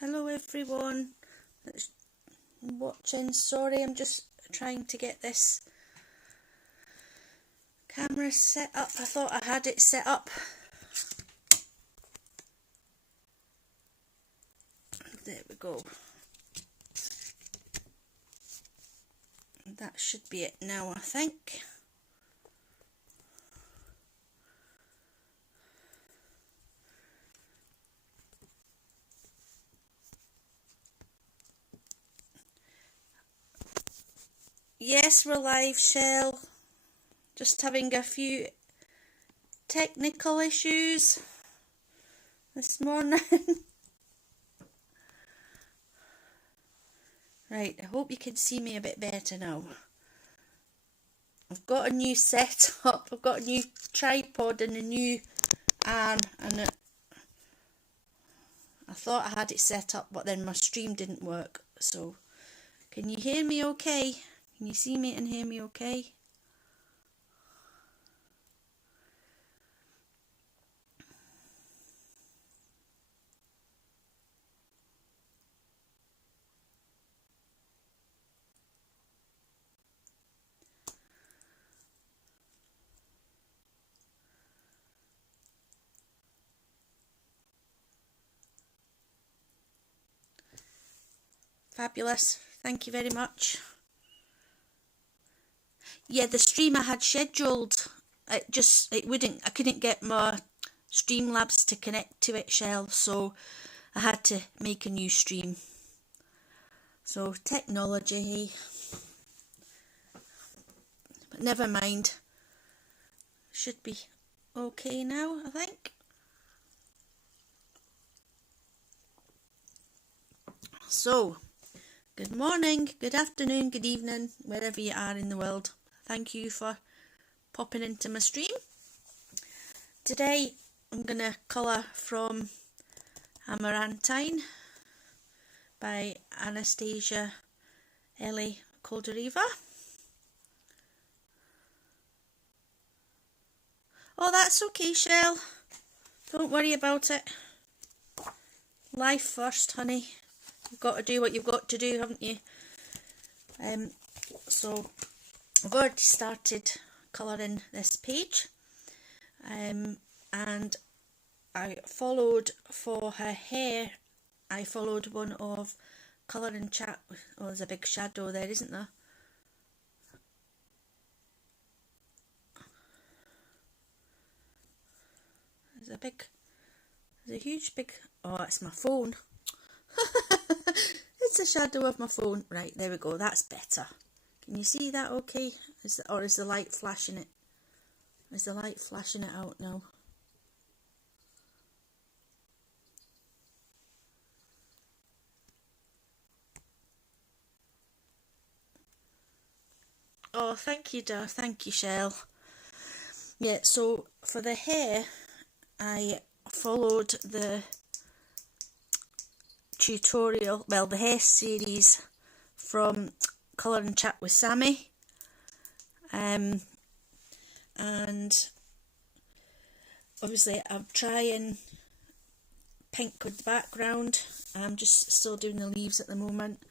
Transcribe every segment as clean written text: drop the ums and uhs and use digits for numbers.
Hello everyone that's watching. Sorry, I'm just trying to get this camera set up. I thought I had it set up. There we go. That should be it now, I think. Yes, we're live, Shell. Just having a few technical issues this morning. Right, I hope you can see me a bit better now. I've got a new setup. I've got a new tripod and a new arm, and I thought I had it set up, but then my stream didn't work. So, can you hear me okay? Can you see me and hear me okay? Fabulous. Thank you very much. Yeah, the stream I had scheduled, I couldn't get my Streamlabs to connect to it, Shell, so I had to make a new stream. So, technology, but never mind. Should be okay now, I think. So, good morning, good afternoon, good evening, wherever you are in the world. Thank you for popping into my stream. Today I'm going to colour from Amarantine by Anastasia Elly Koldareva. Oh, that's okay, Shell. Don't worry about it. Life first, honey. You've got to do what you've got to do, haven't you? So I've already started colouring this page, and I followed for her hair. I followed one of Colour and Chat. Oh, there's a big shadow there, isn't there? There's a huge big. Oh, it's my phone. It's a shadow of my phone. Right, there we go. That's better. Can you see that okay? Is the light flashing it? Is the light flashing it out now? Oh, thank you, dear. Thank you, Shell. Yeah, so for the hair, I followed the tutorial, well, the hair series from Colour and Chat with Sammy, and obviously I'm trying pink with the background. I'm just still doing the leaves at the moment.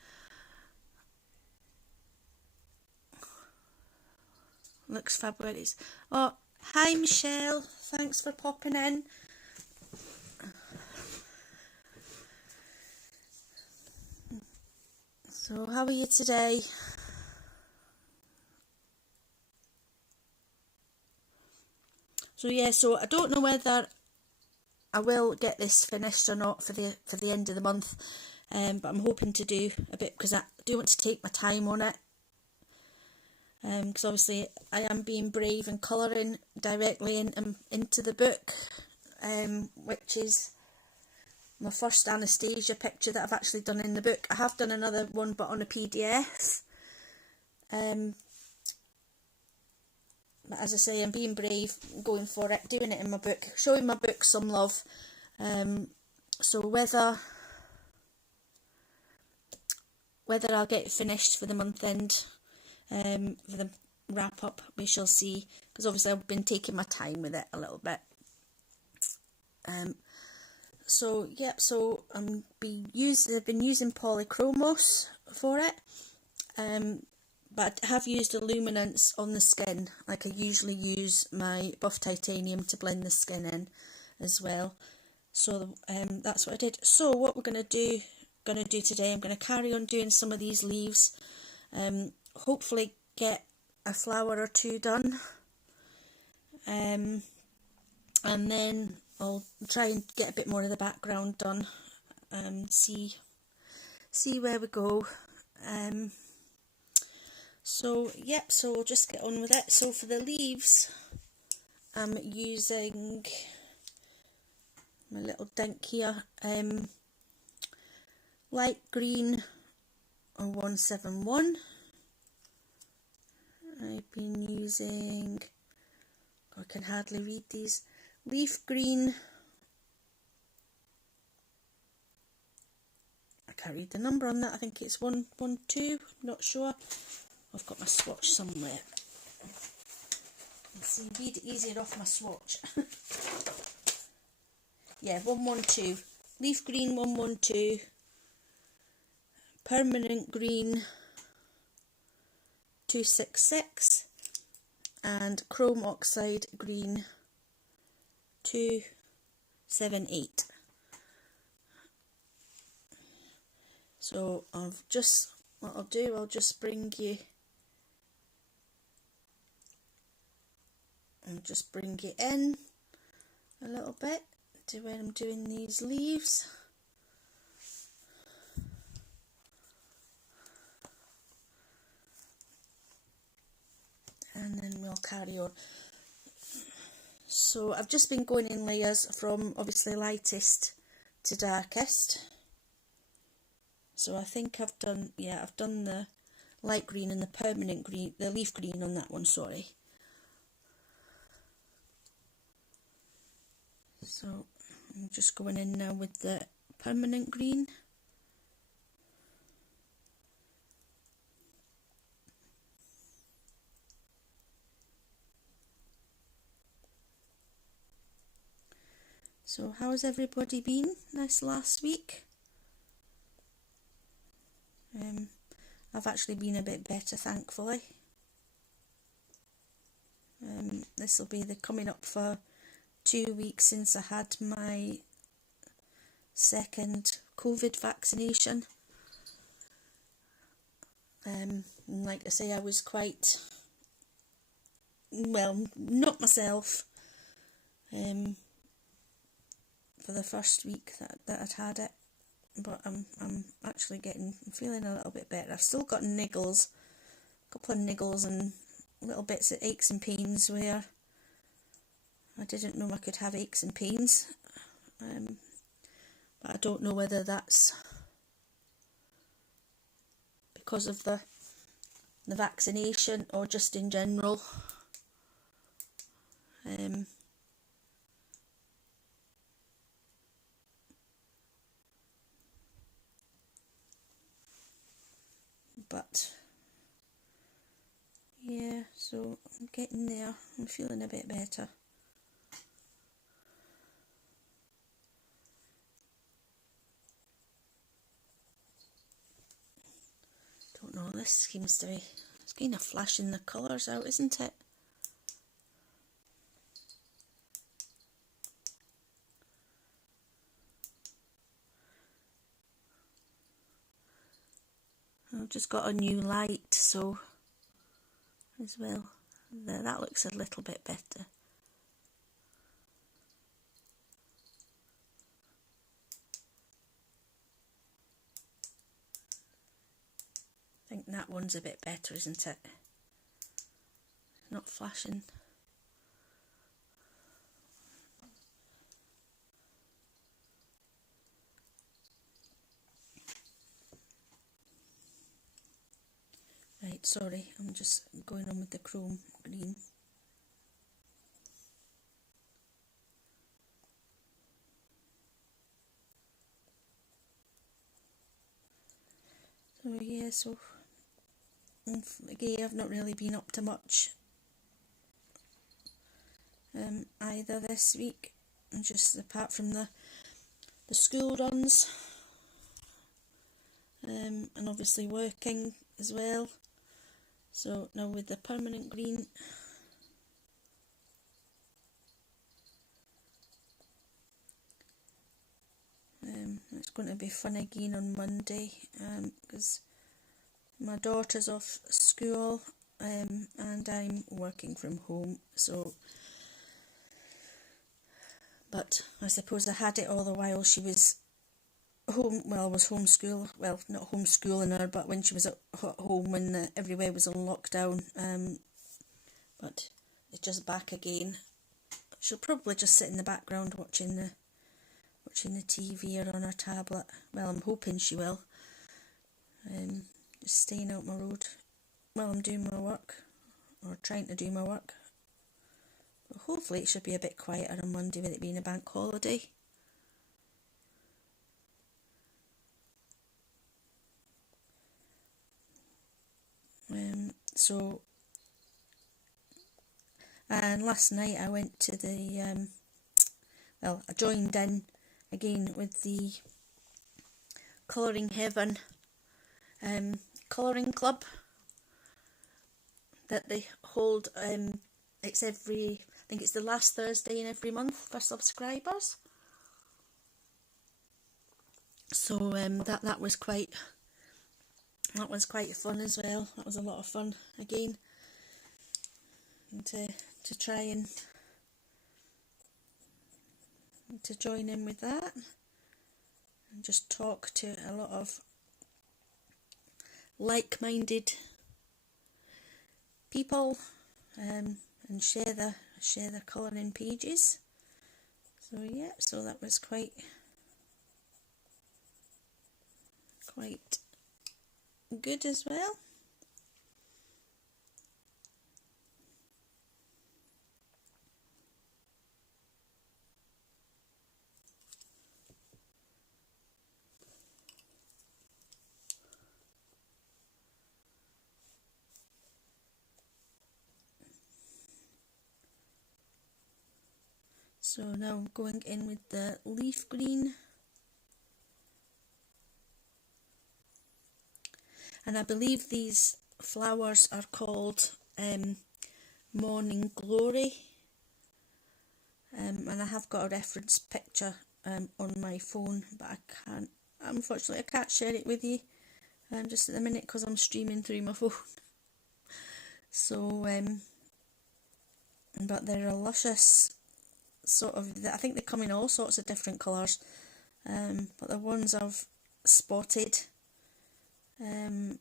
Looks fabulous. Oh, hi Michelle, thanks for popping in. So how are you today? So yeah, so I don't know whether I will get this finished or not for the end of the month, but I'm hoping to do a bit because I do want to take my time on it. Because obviously I am being brave and colouring directly into the book, which is my first Anastasia picture that I've actually done in the book. I have done another one but on a PDF. But as I say, I'm being brave, going for it, doing it in my book, showing my book some love. So whether I'll get it finished for the month end, for the wrap up, we shall see, because obviously I've been taking my time with it a little bit. So yep, so I've been using Polychromos for it, but I have used Illuminance on the skin, like I usually use my buff titanium to blend the skin in as well. So that's what I did. So what we're gonna do today, I'm gonna carry on doing some of these leaves, hopefully get a flower or two done, and then I'll try and get a bit more of the background done, see where we go. So yep, so we'll just get on with it. So for the leaves, I'm using my little dink here, light green or 171. I've been using, I can hardly read these, leaf green, I can't read the number on that, I think it's 112, not sure. I've got my swatch somewhere. Let's see, read it easier off my swatch. Yeah, 112. Leaf green 112. Permanent green 266. And chrome oxide green 278. So what I'll do, I'll just bring you, in a little bit to when I'm doing these leaves. And then we'll carry on. So I've just been going in layers from obviously lightest to darkest. So I think I've done the light green and the permanent green, the leaf green on that one, sorry. So I'm just going in now with the permanent green. So how has everybody been this last week? I've actually been a bit better, thankfully. This will be coming up for 2 weeks since I had my second COVID vaccination. Like I say, I was quite, well, not myself for the first week that I'd had it, but I'm actually feeling a little bit better. I've still got niggles, a couple of niggles and little bits of aches and pains where I didn't know I could have aches and pains, but I don't know whether that's because of the vaccination or just in general. But yeah, so I'm getting there. I'm feeling a bit better. Don't know, this seems to be, it's kind of flashing the colours out, isn't it? I've just got a new light, so as well, there, that looks a little bit better. I think that one's a bit better, isn't it? Not flashing. Right, sorry, I'm just going on with the chrome green. So yeah, so again, I've not really been up to much either this week, and just apart from the the school runs, and obviously working as well. So now with the permanent green, it's going to be fun again on Monday, because my daughter's off school, and I'm working from home. So, but I suppose I had it all the while she was home. Well, I was homeschool. Well, not homeschooling her, but when she was at home when everywhere was on lockdown. But it's just back again. She'll probably just sit in the background watching the TV or on her tablet. Well, I'm hoping she will. Just staying out my road while I'm doing my work, or trying to do my work. But hopefully it should be a bit quieter on Monday with it being a bank holiday. And last night I went to the, I joined in again with the Colouring Heaven colouring club that they hold. It's I think it's the last Thursday in every month for subscribers. So that was quite fun as well. That was a lot of fun again, and to try and to join in with that and just talk to a lot of like-minded people, and share the colouring pages. So yeah, so that was quite good as well. So now I'm going in with the leaf green, and I believe these flowers are called Morning Glory, and I have got a reference picture on my phone, but unfortunately I can't share it with you just at the minute because I'm streaming through my phone. So but they're a luscious sort of, I think they come in all sorts of different colours, but the ones I've spotted, the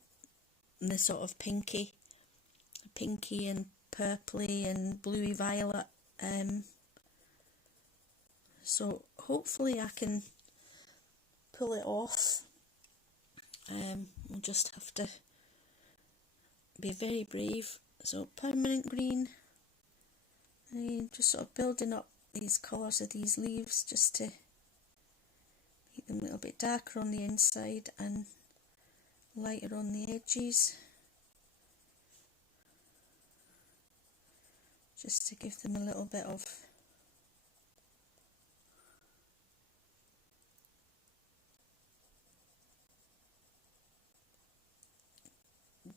sort of pinky and purpley and bluey violet, so hopefully I can pull it off. We'll just have to be very brave. So permanent green, and just sort of building up these colours of these leaves just to make them a little bit darker on the inside and lighter on the edges, just to give them a little bit of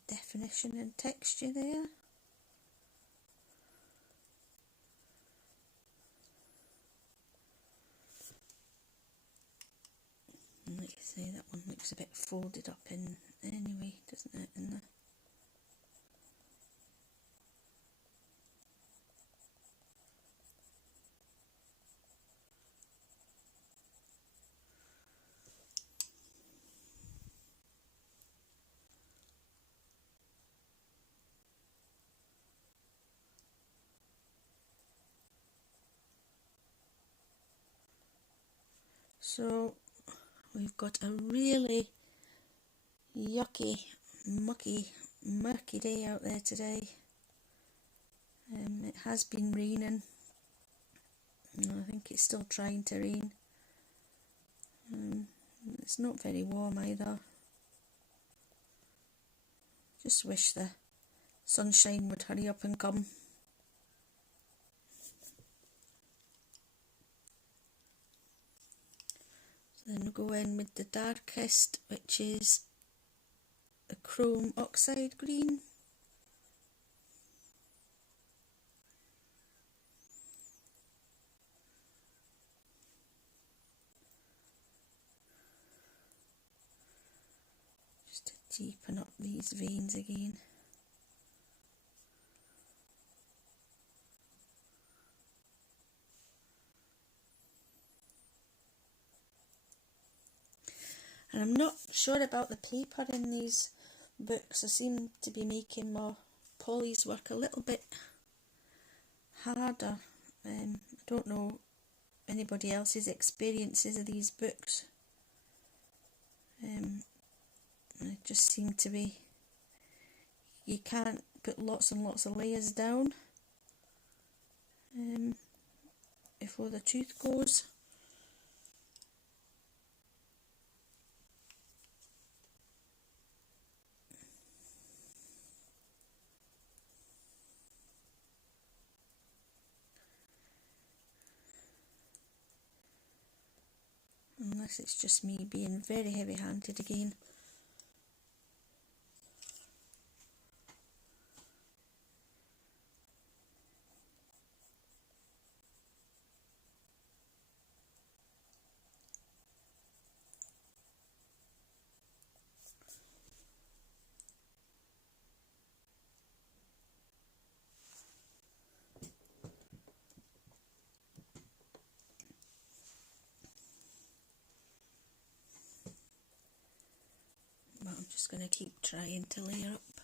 definition and texture there. And like I say, that one looks a bit folded up in anyway, doesn't it? In the so we've got a really yucky, mucky, murky day out there today. It has been raining, and I think it's still trying to rain. It's not very warm either. Just wish the sunshine would hurry up and come. Then go in with the darkest, which is the chrome oxide green. Just to deepen up these veins again. And I'm not sure about the paper in these books. I seem to be making my Polly's work a little bit harder. I don't know anybody else's experiences of these books. It just seem to be, you can't put lots and lots of layers down before the tooth goes. Unless it's just me being very heavy-handed again. But I'm just going to keep trying to layer up.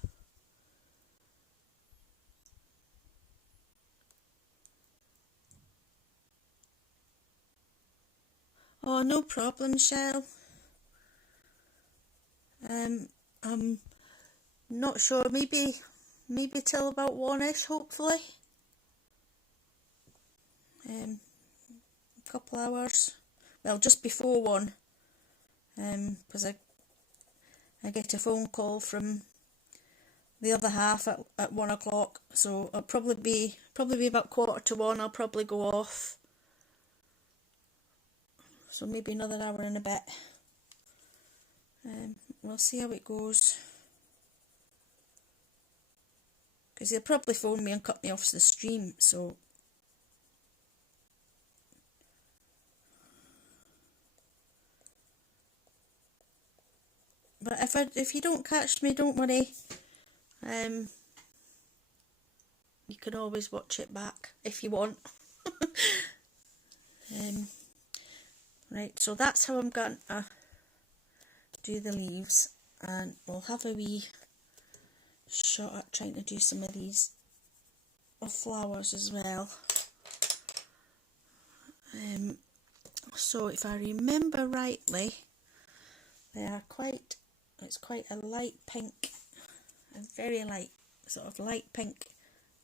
Oh, no problem, Shell. I'm not sure, maybe till about 1ish, hopefully. A couple hours. Well, just before 1. Because I get a phone call from the other half at 1 o'clock, so it'll probably be about 1:45. I'll probably go off. So maybe another hour and a bit. We'll see how it goes. Because he'll probably phone me and cut me off the stream, so. But if you don't catch me, don't worry. You can always watch it back if you want. Right, so that's how I'm going to do the leaves, and we'll have a wee shot at trying to do some of these flowers as well. So if I remember rightly, they are it's quite a light pink, a very light, sort of light pink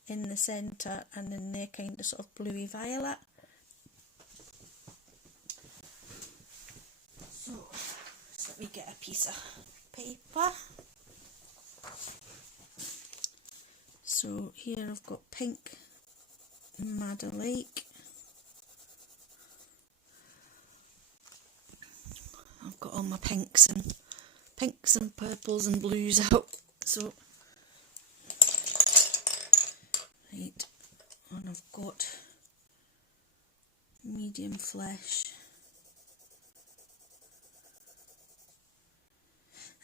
in the centre, and then they're kind of sort of bluey violet. So let me get a piece of paper. So here I've got pink Madder Lake. I've got all my pinks and purples and blues out. So right, and I've got medium flesh.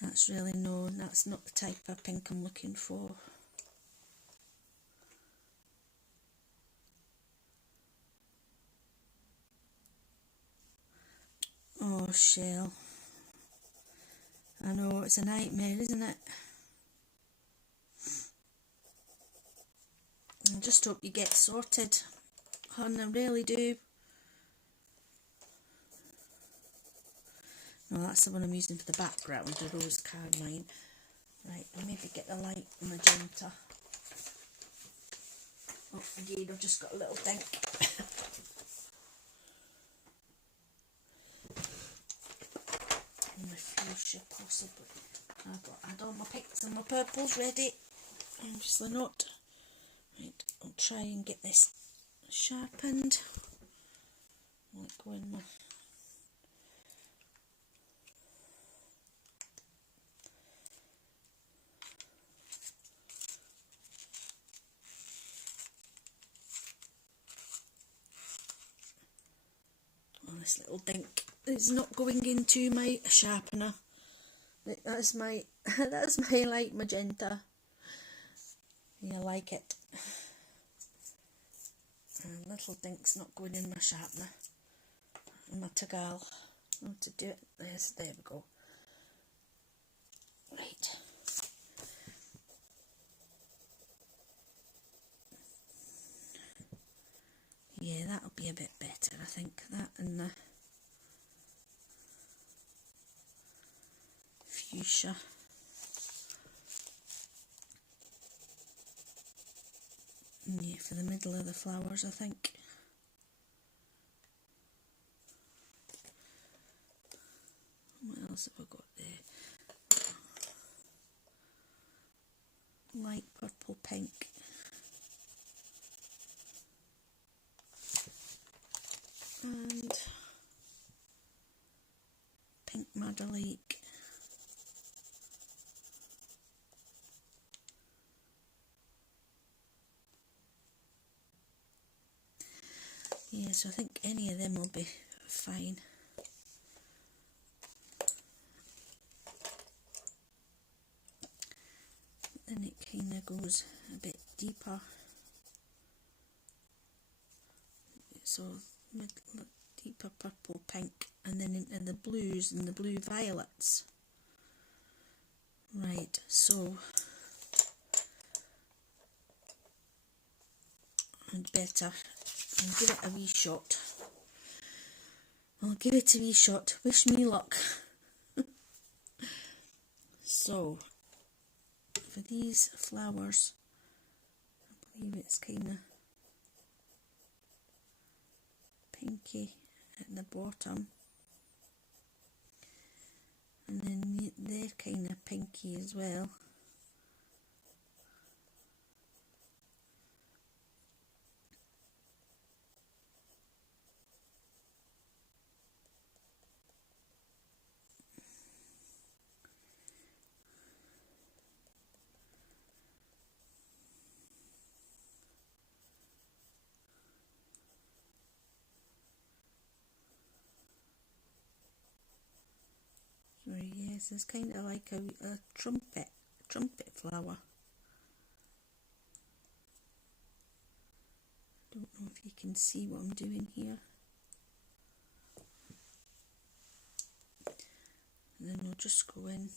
That's not the type of pink I'm looking for. Oh, Shell. I know, it's a nightmare, isn't it? I just hope you get sorted, hon, I really do. No, that's the one I'm using for the background, the rose carmine. Right, I'll maybe get the light magenta. Oh, again, I've just got a little dink. And the fuchsia, possibly. I've got to add all my pinks and my purples ready. Obviously not. Right, I'll try and get this sharpened. I'll go in my this little dink is not going into my sharpener. That's my that's my light magenta. You like it? And little dink's not going in my sharpener. My tagal. I want to do it. There we go. Right. Yeah, that'll be a bit better, I think. That and the fuchsia. Yeah, for the middle of the flowers, I think. What else have I got there? Light purple pink. And pink Madeleine. Yeah, so I think any of them will be fine. Then it kind of goes a bit deeper. So deeper purple pink, and then into the blues and the blue violets. Right, so I'd better give it a wee shot. I'll give it a wee shot. Wish me luck. So, for these flowers, I believe it's kind of pinky at the bottom. And then they're kind of pinky as well. So yes, it's kind of like a trumpet flower. Don't know if you can see what I'm doing here. And then we'll just go in.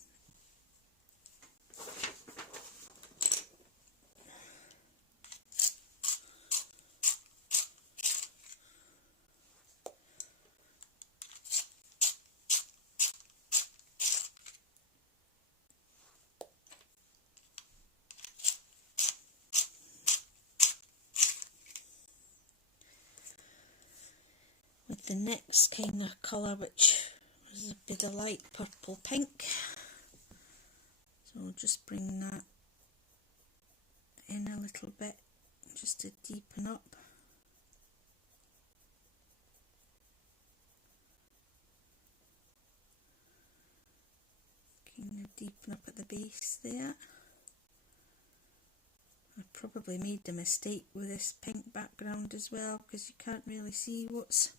With the next kind of colour, which was a bit of light purple pink. So I'll just bring that in a little bit just to deepen up. Kind of deepen up at the base there. I probably made a mistake with this pink background as well, because you can't really see what's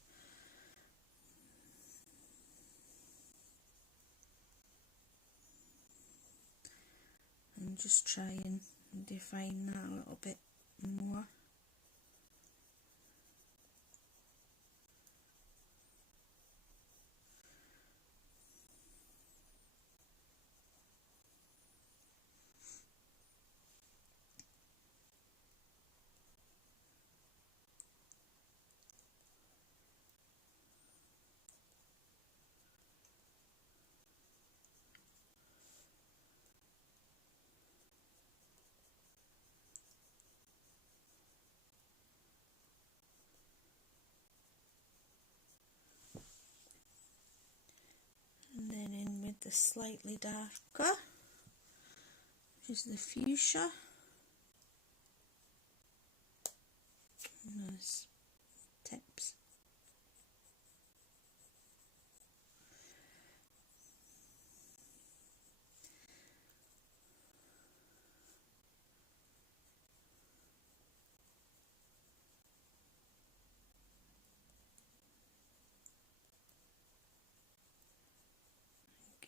and just try and define that a little bit more. And then in with the slightly darker, which is the fuchsia. And those tips.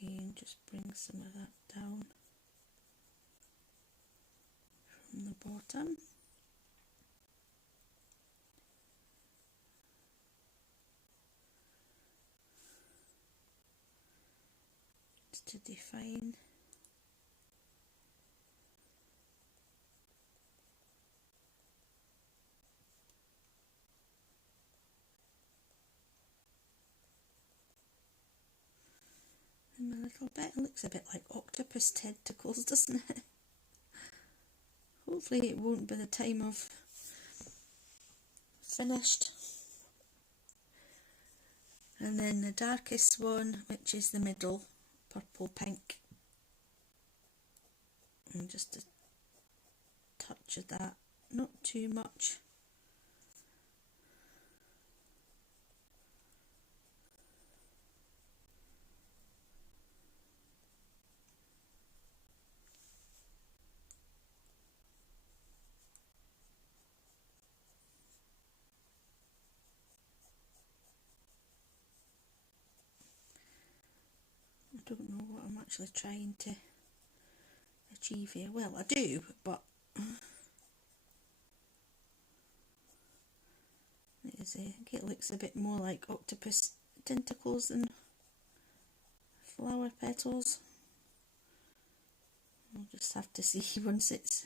Again, just bring some of that down from the bottom. Just to define. And a little bit, it looks a bit like octopus tentacles, doesn't it? Hopefully it won't by the time I've finished. And then the darkest one, which is the middle, purple pink. And just a touch of that, not too much. I don't know what I'm actually trying to achieve here. Well, I do, but it looks a bit more like octopus tentacles than flower petals. We'll just have to see once it's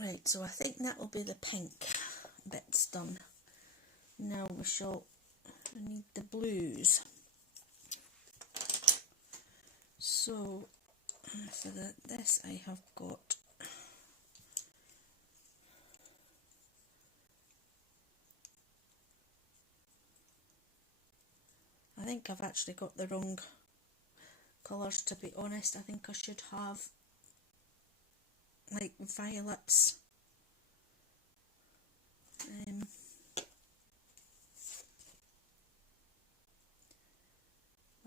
right. So I think that will be the pink bits done. Now we need the blues. So for this I have got I think I've actually got the wrong colours, to be honest. I think I should have like violets.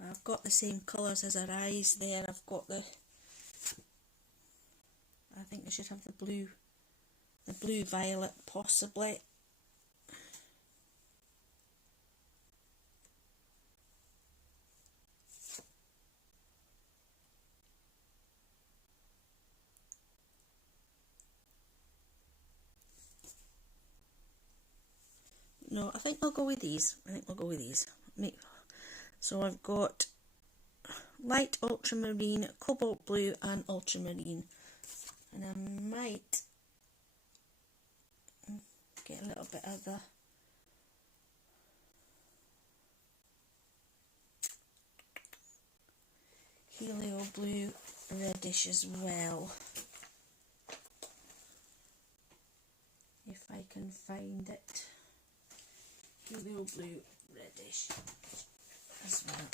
I've got the same colours as her eyes there. I've got I think I should have the blue violet possibly. No, I think I'll go with these. So I've got light ultramarine, cobalt blue and ultramarine. And I might get a little bit of the helio blue reddish as well. If I can find it. Helio blue reddish as well.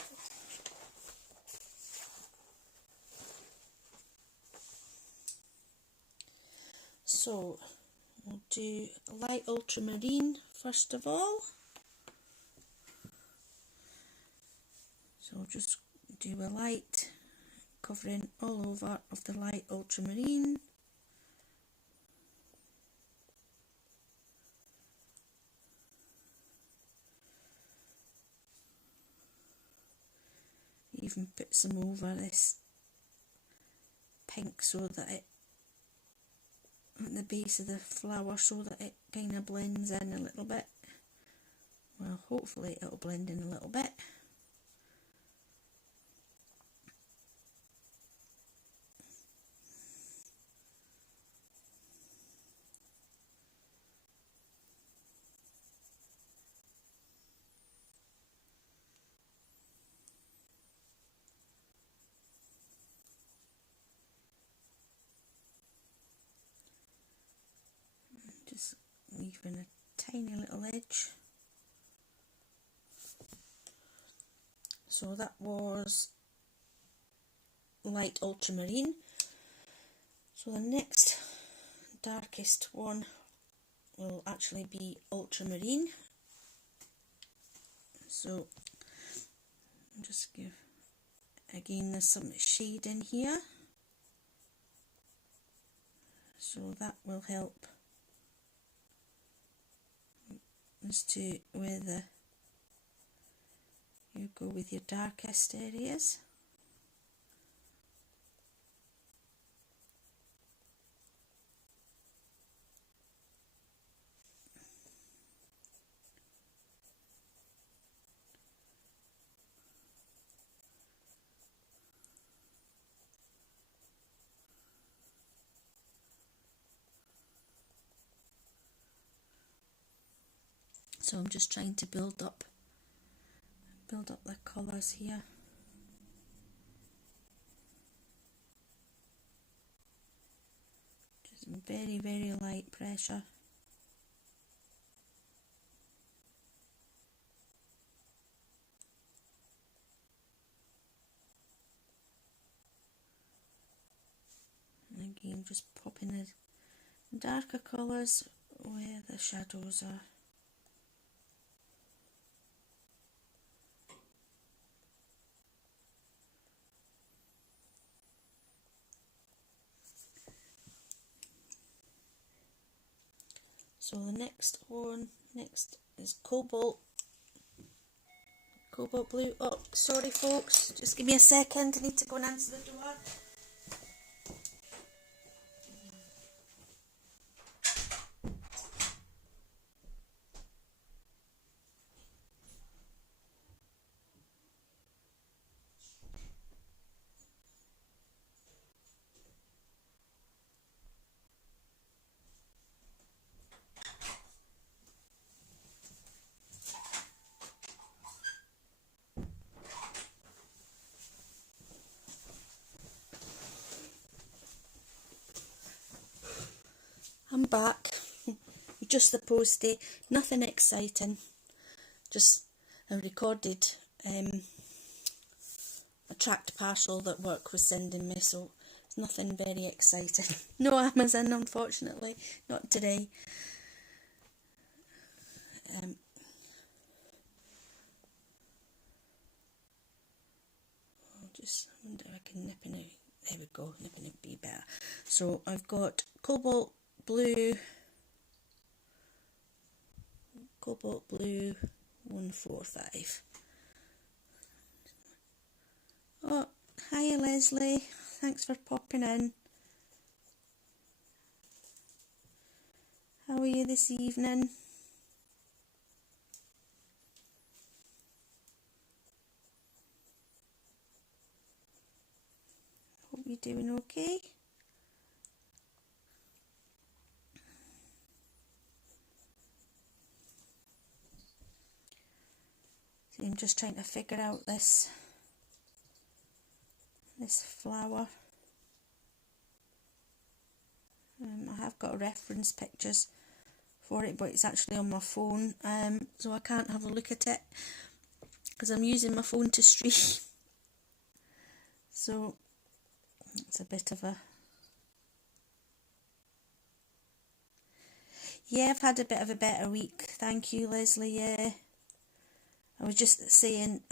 So we'll do light ultramarine first of all. So I'll just do a light covering all over of the light ultramarine. Even put some over this pink so that it at the base of the flower so that it kind of blends in a little bit. Well, hopefully it'll blend in a little bit. Just leaving a tiny little edge. So that was light ultramarine. So the next darkest one will actually be ultramarine. So just give, again there's some shade in here. So that will help as to where the You go with your darkest areas. So I'm just trying to build up the colours here. Just very, very light pressure. And again, just popping the darker colours where the shadows are. So the next is cobalt blue. Oh, sorry folks, just give me a second, I need to go and answer the door. I'm back. Just the postie, nothing exciting. Just I recorded a tracked parcel that work was sending me, so it's nothing very exciting. No Amazon, unfortunately, not today. I wonder if I can nip in it. There we go, nipping it be better. So I've got cobalt blue 145. Oh, hi Leslie, thanks for popping in. How are you this evening? Hope you're doing okay. So I'm just trying to figure out this flower. I have got reference pictures for it, but it's actually on my phone, so I can't have a look at it because I'm using my phone to stream. So it's a bit of a... Yeah, I've had a bit of a better week, thank you Leslie. Yeah, I was just saying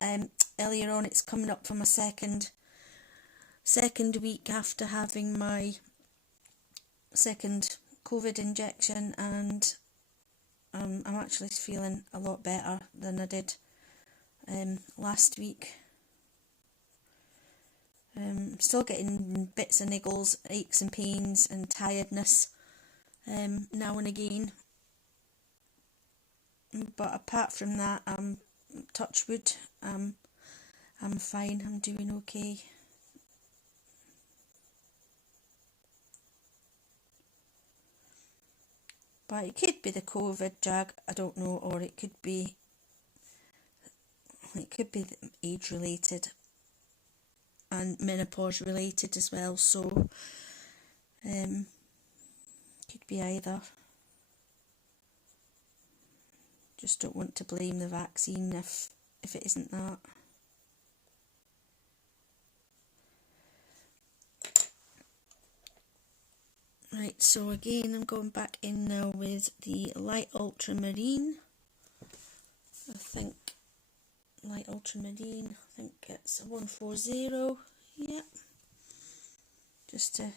earlier on, it's coming up for my second week after having my second COVID injection, and I'm actually feeling a lot better than I did last week. Still getting bits and niggles, aches and pains and tiredness now and again, but apart from that, touch wood, I'm fine, I'm doing okay. But it could be the COVID jag, I don't know, or it could be age related and menopause related as well, so could be either. Just don't want to blame the vaccine if it isn't that. Right, so again I'm going back in now with the light ultramarine. I think light ultramarine, I think it's 140. Yeah, just to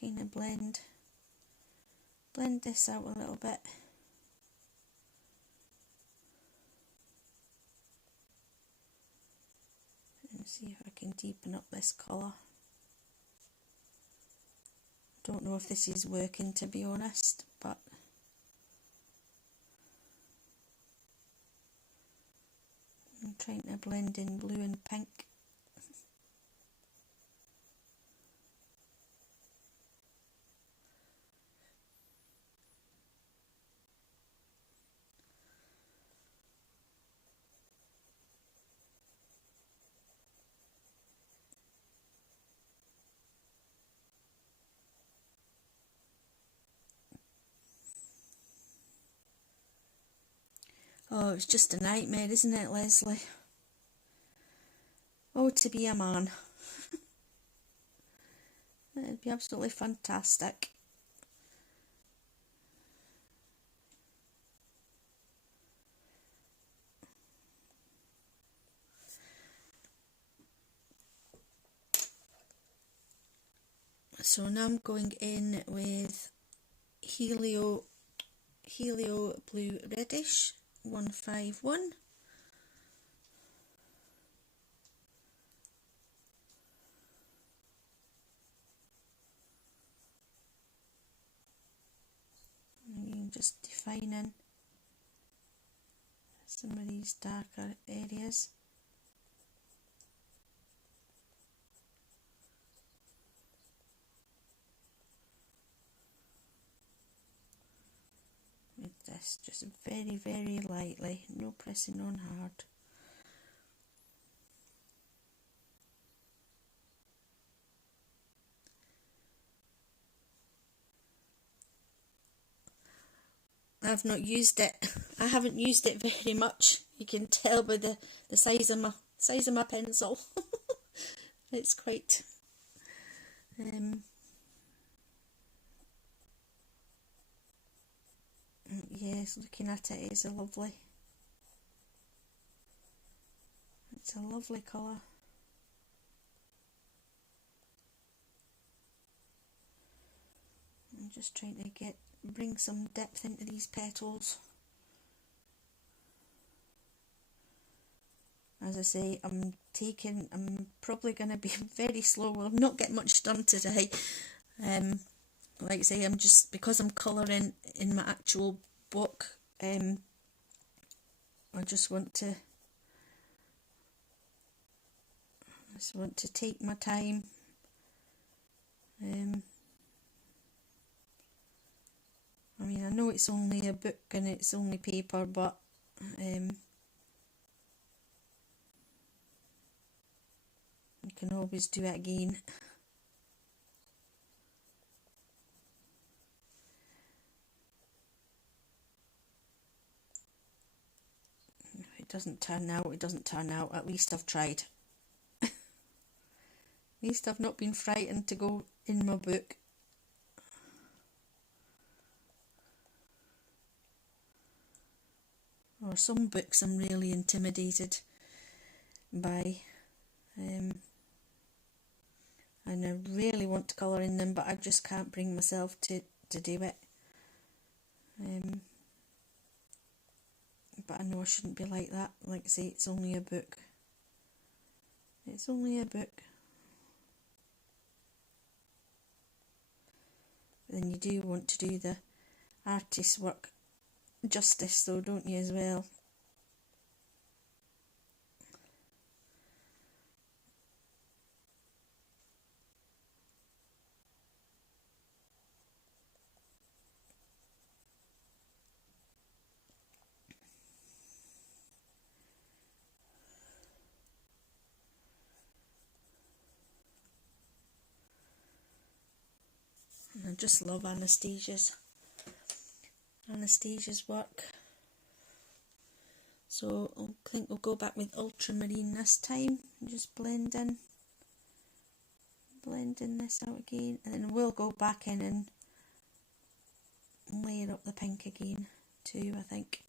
kind of blend this out a little bit. See if I can deepen up this colour. Don't know if this is working, to be honest, but I'm trying to blend in blue and pink. Oh, it's just a nightmare, isn't it, Leslie? Oh, to be a man. It'd be absolutely fantastic. So now I'm going in with Helio Blue Reddish 151. And just defining some of these darker areas. With this, just very, very lightly, no pressing on hard. I've not used it. I haven't used it very much. You can tell by the size of my pencil. It's quite yes, looking at it is a lovely. It's a lovely colour. I'm just trying to bring some depth into these petals. As I say, I'm probably going to be very slow. I'll not get much done today. Like I say, because I'm colouring in my actual book, I just want to take my time. I mean, I know it's only a book and it's only paper, but you can always do it again. If it doesn't turn out, it doesn't turn out. At least I've tried. At least I've not been frightened to go in my book. Or some books I'm really intimidated by. And I really want to colour in them, but I just can't bring myself to do it. But I know I shouldn't be like that. Like I say, it's only a book. It's only a book. Then you do want to do the artist's work justice though, don't you, as well? And I just love Anastasia's work. So I think we'll go back with ultramarine this time. Just blend this out again, and then we'll go back in and layer up the pink again too, I think.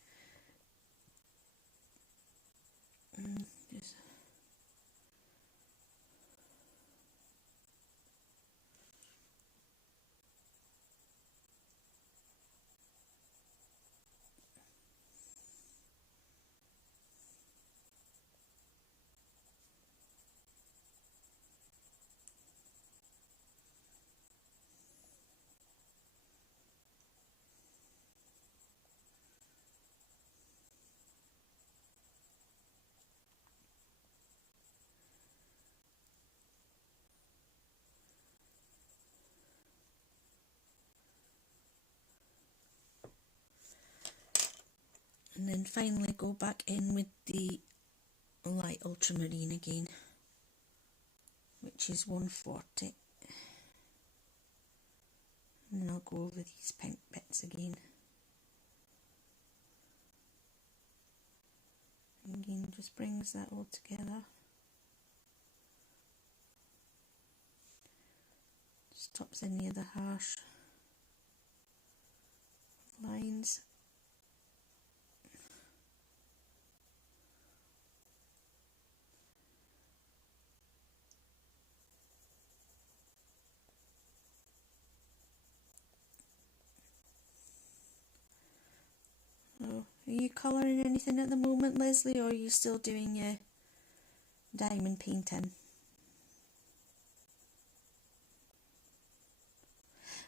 Just And then finally go back in with the light ultramarine again, which is 140. And then I'll go over these pink bits again. And again, just brings that all together. Stops any of the harsh lines. Oh, are you colouring anything at the moment, Leslie, or are you still doing your diamond painting?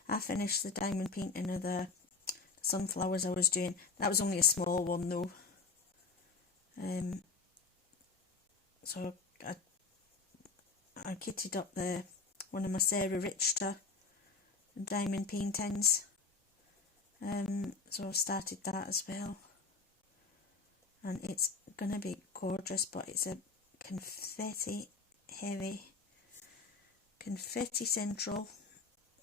I finished the diamond painting of the sunflowers I was doing. That was only a small one though. So I kitted up one of my Sarah Richter diamond paintings. So I started that as well. And it's gonna be gorgeous, but it's a confetti heavy, confetti central,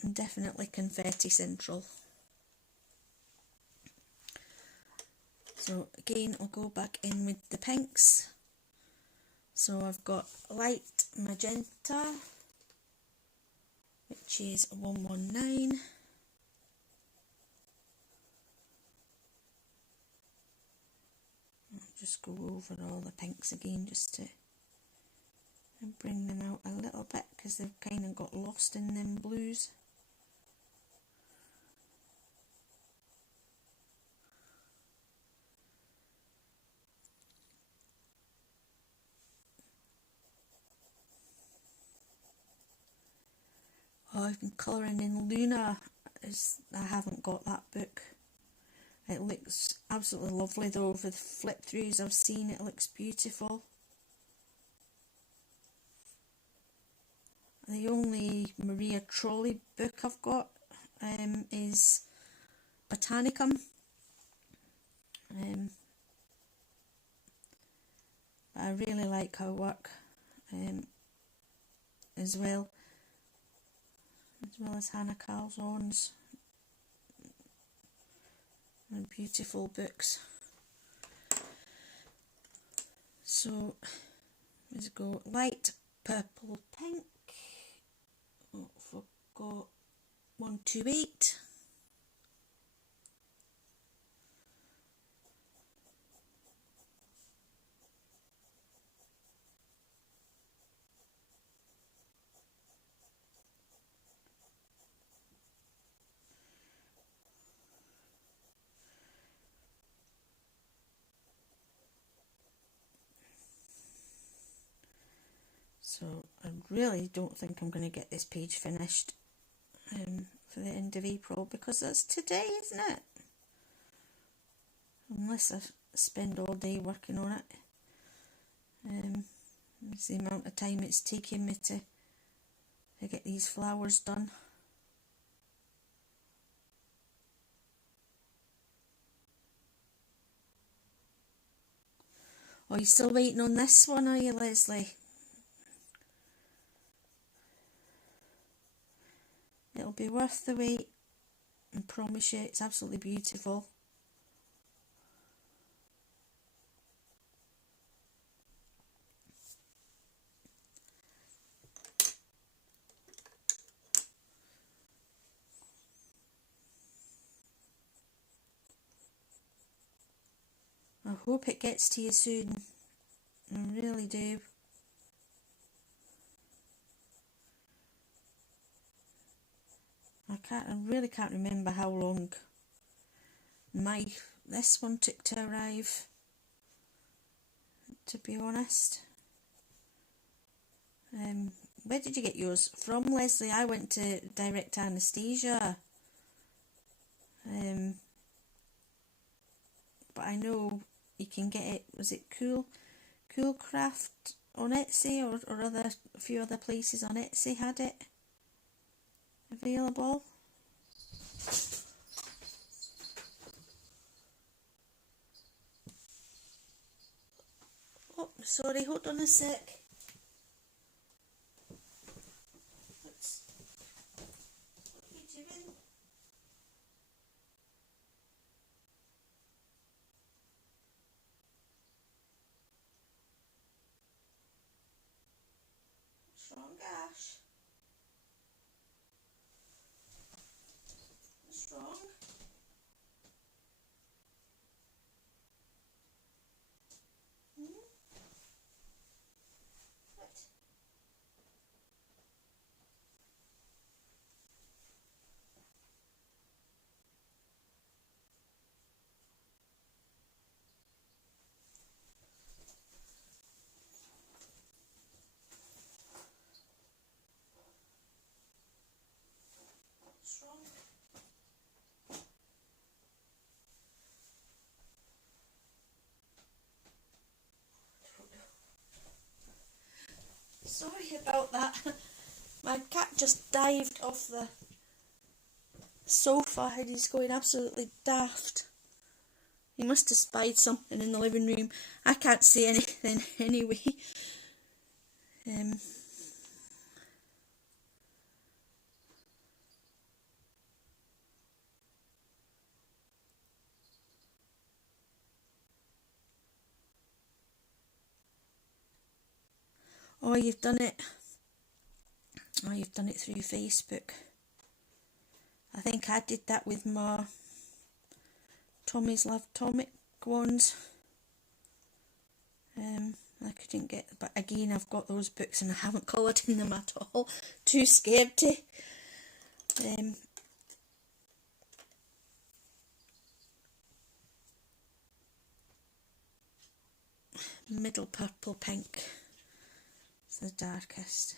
and definitely confetti central. So again, I'll go back in with the pinks. So I've got light magenta, which is 119. I'll just go over all the pinks again just to bring them out a little bit, because they've kind of got lost in them blues. Oh, I've been colouring in Luna. I haven't got that book. It looks absolutely lovely though. For the flip throughs I've seen, it looks beautiful. The only Maria Trolley book I've got is Botanicum. But I really like her work as well as Hannah Calzon's beautiful books. So let's go light purple pink. Oh, forgot 128. So I really don't think I'm going to get this page finished for the end of April, because that's today, isn't it? Unless I spend all day working on it. It's the amount of time it's taking me to get these flowers done. Oh, you still waiting on this one, are you, Leslie? It'll be worth the wait, I promise you. It's absolutely beautiful. I hope it gets to you soon. I really do. I really can't remember how long this one took to arrive, to be honest. Where did you get yours from, Leslie? I went to direct Anastasia. But I know you can get it, was it Cool Craft on Etsy, or a few other places on Etsy had it available. Sorry, hold on a sec. What are you doing? What's wrong, Ash? What's wrong? Hmm? What? What's wrong? Sorry about that. My cat just dived off the sofa and he's going absolutely daft. He must have spied something in the living room. I can't see anything anyway. Oh, you've done it. Oh, you've done it through Facebook. I think I did that with my Tommy's Love Tomic ones. I couldn't get, but again I've got those books and I haven't coloured in them at all. Too scared to. Middle purple pink. It's the darkest.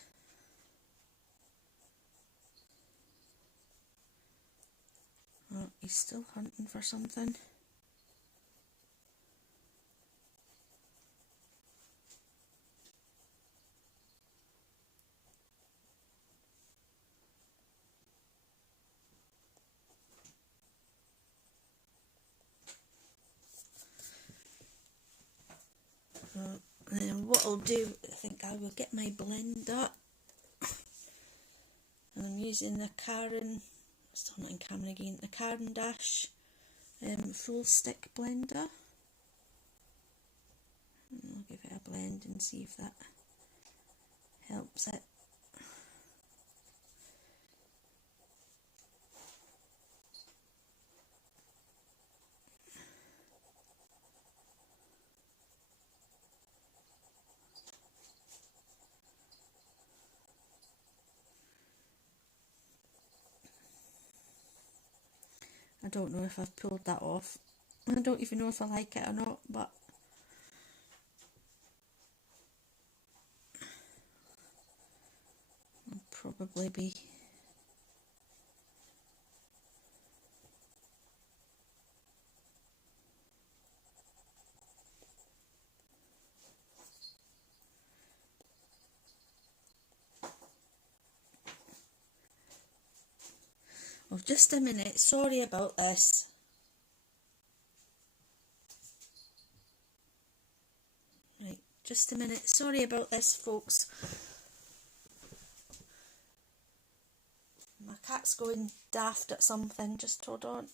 Oh, he's still hunting for something. And then what I'll do, I think I will get my blender. And I'm using the still not in camera again, the Caran Dash full stick blender. And I'll give it a blend and see if that helps it. I don't know if I've pulled that off. I don't even know if I like it or not, but I'll probably be. Oh, just a minute, sorry about this. Right, just a minute, sorry about this, folks. My cat's going daft at something, just hold on.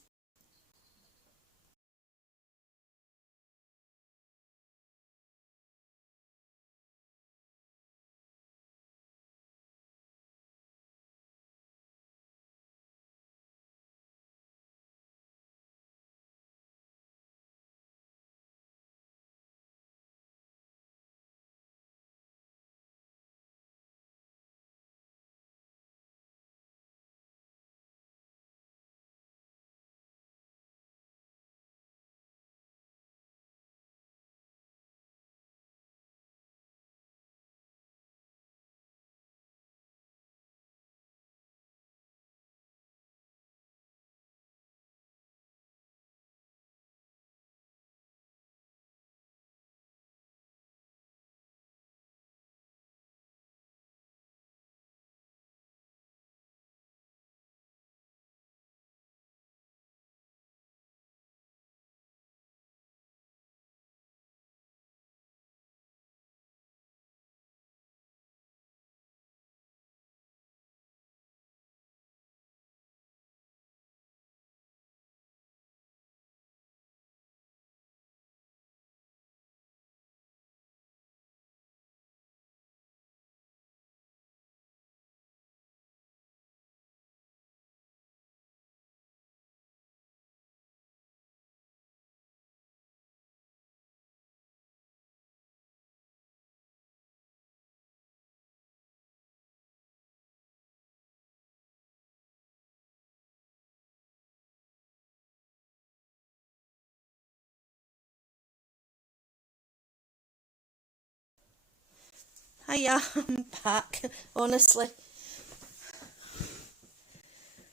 Hiya, I'm back, honestly.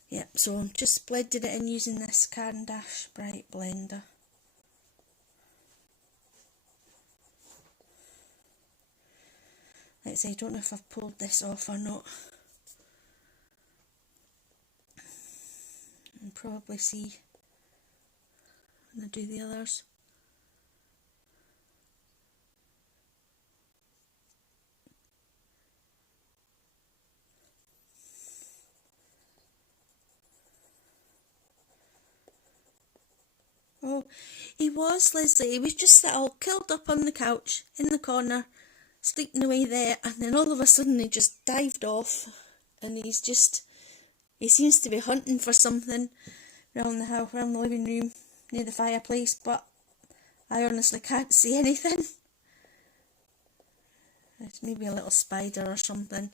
Yep, so I'm just blending it in using this Caran d'Ache Bright blender. Like I say, I don't know if I've pulled this off or not. You'll probably see when I do the others. Oh, he was, Leslie. He was just all curled up on the couch in the corner, sleeping away there, and then all of a sudden he just dived off, and he seems to be hunting for something around the house, around the living room, near the fireplace, but I honestly can't see anything. It's maybe a little spider or something.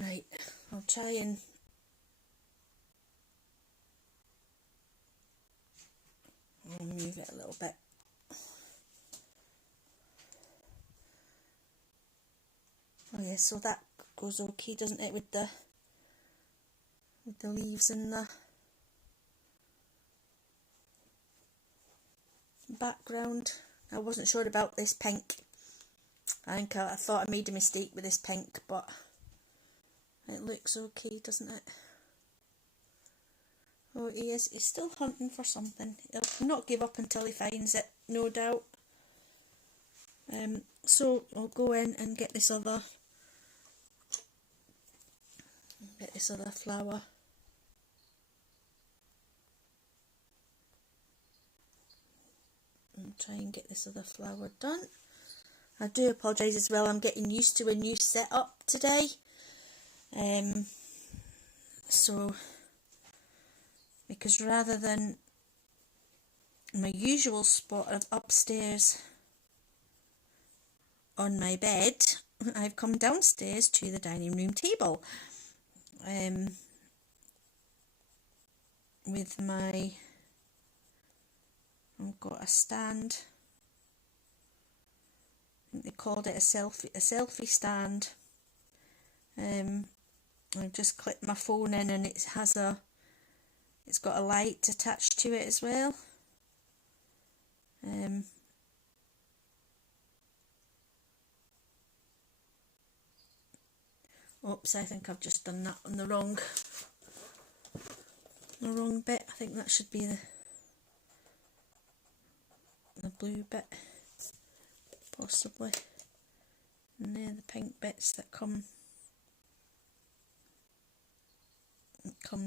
Right, I'll try and I'll move it a little bit. Oh yeah, so that goes okay, doesn't it, with the leaves in the background. I wasn't sure about this pink. I thought I made a mistake with this pink, but it looks okay, doesn't it? Oh, he's still hunting for something. He'll not give up until he finds it, no doubt. So I'll go in and get this other flower. And try and get this other flower done. I do apologise as well, I'm getting used to a new setup today. So, because rather than my usual spot of upstairs on my bed, I've come downstairs to the dining room table. With my, I've got a stand. I think they called it a selfie stand. I've just clipped my phone in, and it's got a light attached to it as well. Oops, I think I've just done that on the wrong bit. I think that should be the blue bit, possibly. And they're the pink bits that come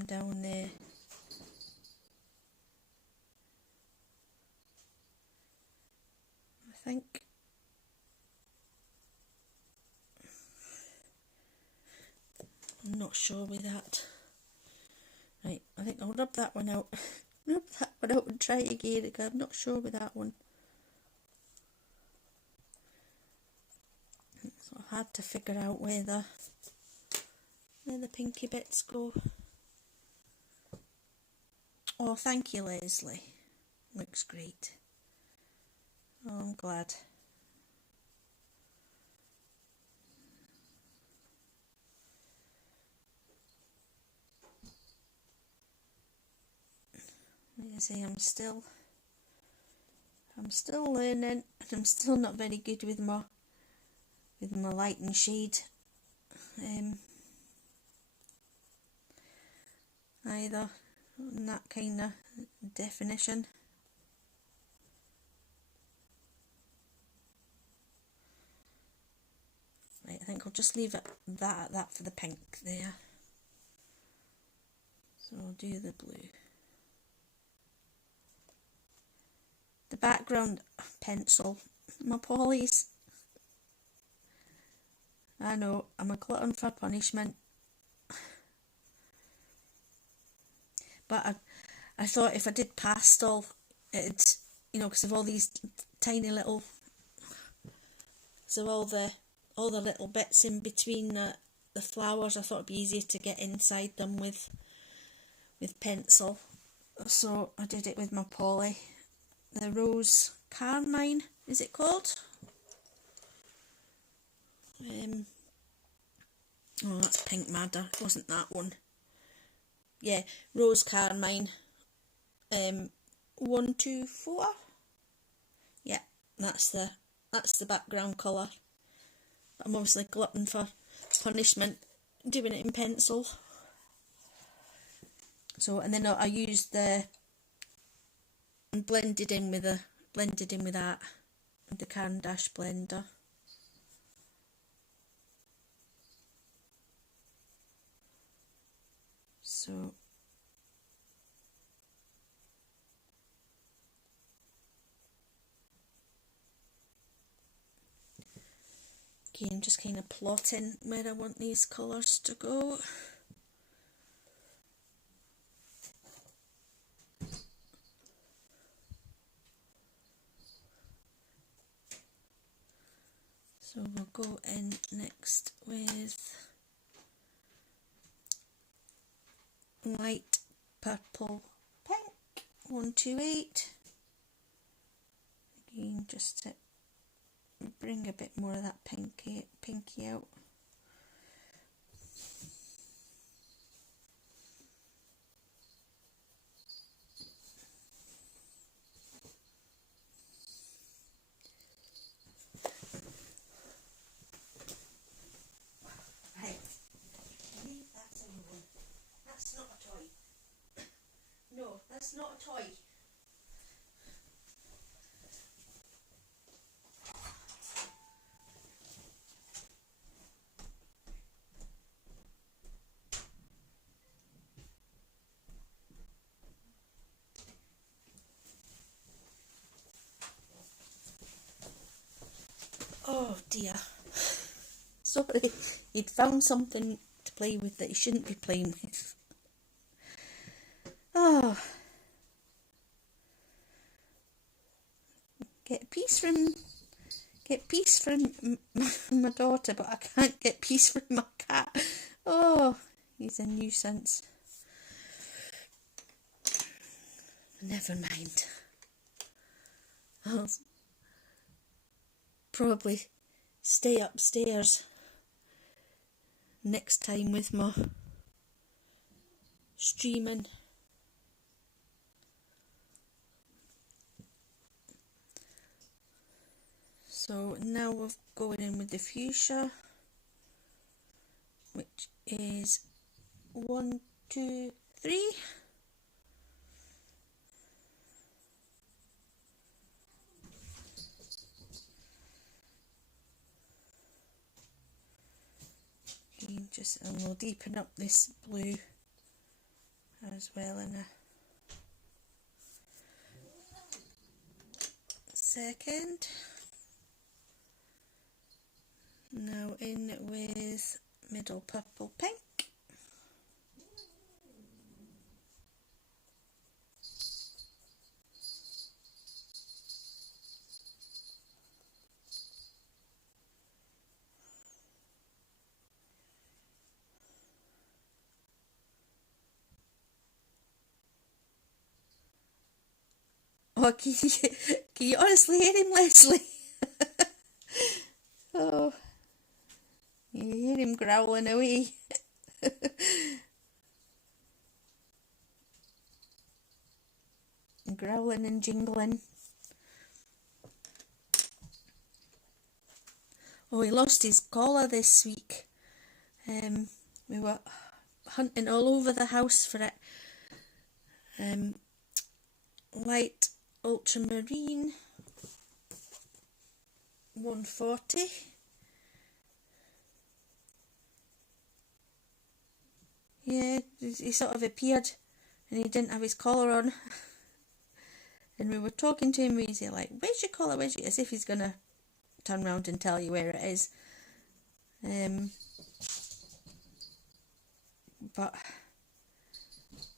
down there. I think. I'm not sure with that. Right, I think I'll rub that one out. Rub that one out and try again, because I'm not sure with that one. So I've had to figure out where the pinky bits go. Oh, thank you, Leslie. Looks great. Oh, I'm glad. Like I say, I'm still learning, and I'm still not very good with my light and shade either, in that kind of definition. Right, I think I'll just leave it at that for the pink there. So I'll do the blue. The background pencil, my Polly's. I know, I'm a glutton for punishment. But I thought if I did pastel, it's, because of all these tiny little, so all the little bits in between the flowers, I thought it'd be easier to get inside them with pencil. So I did it with my Poly, the rose Carmine, is it called? Oh, that's Pink Madder, it wasn't that one. Yeah, Rose Carmine, 124. Yeah, that's the background colour. But I'm obviously glutton for punishment doing it in pencil. So, and then I used the blended in with that with the Caran d'Ache blender. So again, just kind of plotting where I want these colours to go. So we'll go in next with light purple pink, 128. Again, just to bring a bit more of that pinky out. Right, leave that alone. That's not a toy. No, that's not a toy. Oh dear. Sorry, he'd found something to play with that he shouldn't be playing with. Oh. Get peace from my daughter, but I can't get peace from my cat. Oh, he's a nuisance. Never mind. I'll probably stay upstairs next time with my streaming. So now we're going in with the fuchsia, which is 1, 2, 3. And we'll deepen up this blue as well in a second. Now in with middle purple pink. Oh, can you honestly hear him, Leslie? Oh, you hear him growling away. Growling and jingling. Oh, he lost his collar this week. We were hunting all over the house for it. Light ultramarine, 140. Yeah, he sort of appeared and he didn't have his collar on. And we were talking to him, he's like, where's your collar, as if he's going to turn around and tell you where it is. But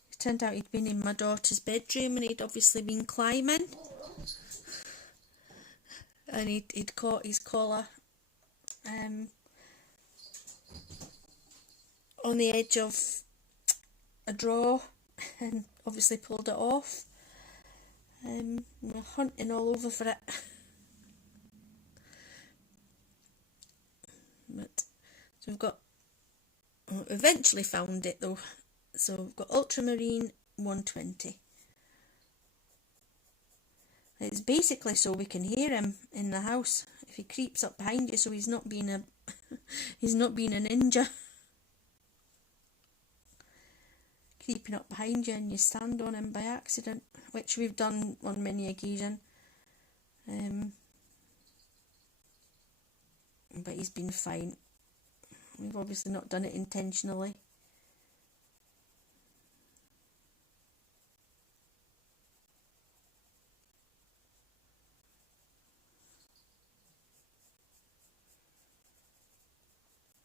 it turned out he'd been in my daughter's bedroom and he'd obviously been climbing. And he'd caught his collar on the edge of a drawer and obviously pulled it off. We're hunting all over for it. But so we've got, eventually found it though. So we've got Ultramarine 120. It's basically so we can hear him in the house if he creeps up behind you, so he's not being a he's not being a ninja. Creeping up behind you and you stand on him by accident, which we've done on many occasions. But he's been fine. We've obviously not done it intentionally.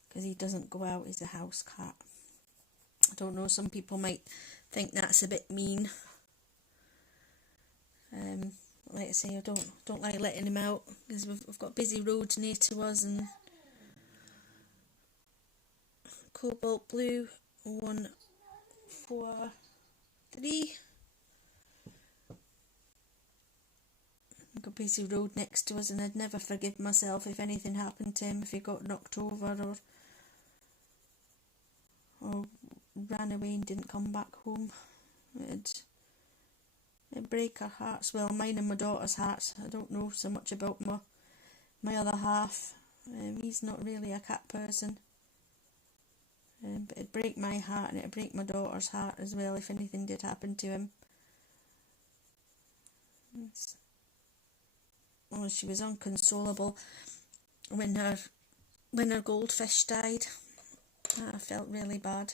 Because he doesn't go out, he's a house cat. I don't know, some people might think that's a bit mean. Like I say, I don't like letting him out because we've got busy roads near to us. And Cobalt Blue 143. We've got a busy road next to us, and I'd never forgive myself if anything happened to him, if he got knocked over or ran away and didn't come back home. It'd break our hearts. Well, mine and my daughter's hearts. I don't know so much about my other half. He's not really a cat person. But it'd break my heart, and it'd break my daughter's heart as well if anything did happen to him. Oh, she was inconsolable when her goldfish died. I felt really bad.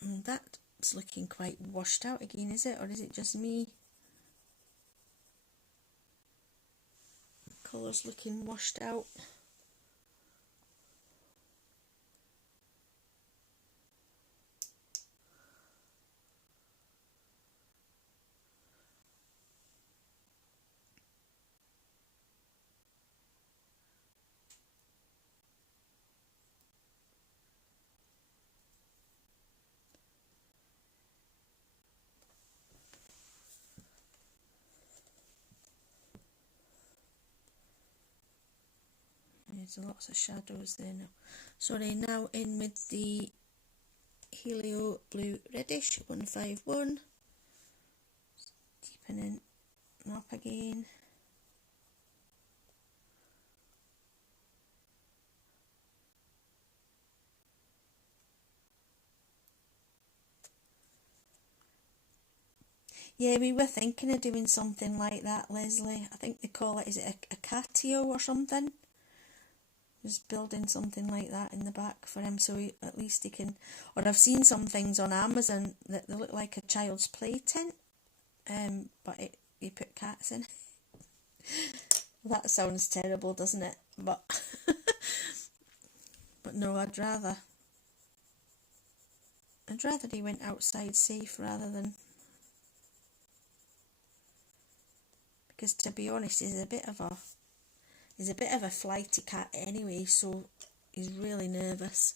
And that's looking quite washed out again, is it? Or is it just me? The colour's looking washed out. There's lots of shadows there now. Sorry, now in with the Helio Blue Reddish 151. Deepening up again. Yeah, we were thinking of doing something like that, Leslie. I think they call it, is it a catio or something? Just building something like that in the back for him, so at least he can. Or I've seen some things on Amazon that they look like a child's play tent, but you put cats in. That sounds terrible, doesn't it? But but no, I'd rather he went outside safe rather than. Because to be honest, he's a bit of a flighty cat anyway, so he's really nervous.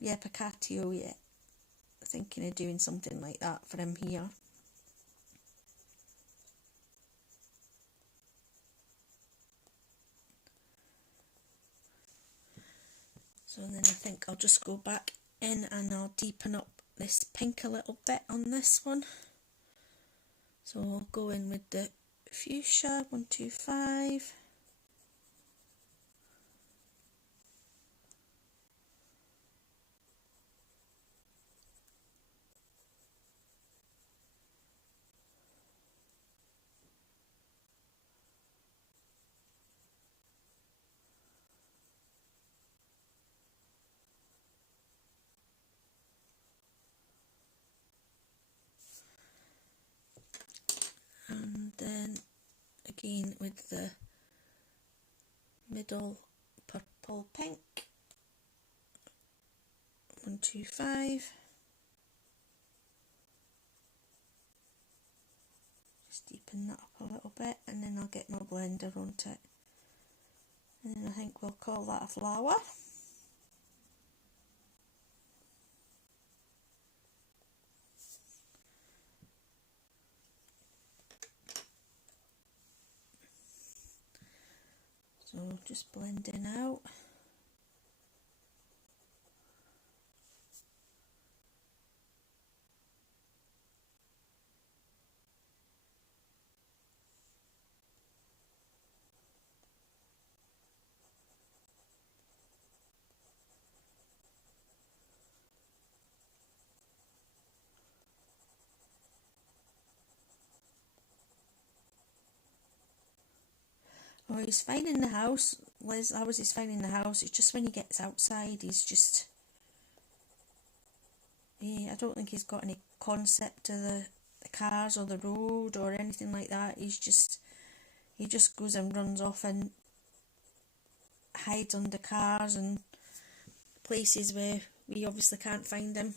Yeah, Picatio, yeah. Thinking of doing something like that for him here. So then I think I'll just go back in and I'll deepen up this pink a little bit on this one. So I'll go in with the Fuchsia 125. And then again with the middle purple pink 125. Just deepen that up a little bit, and then I'll get my blender onto it. And then I think we'll call that a flower. So just blending out. Oh, he's fine in the house, Liz. How is he's fine in the house? It's just when he gets outside, he's just... Yeah, I don't think he's got any concept of the cars or the road or anything like that. He just goes and runs off and hides under cars and places where we obviously can't find him.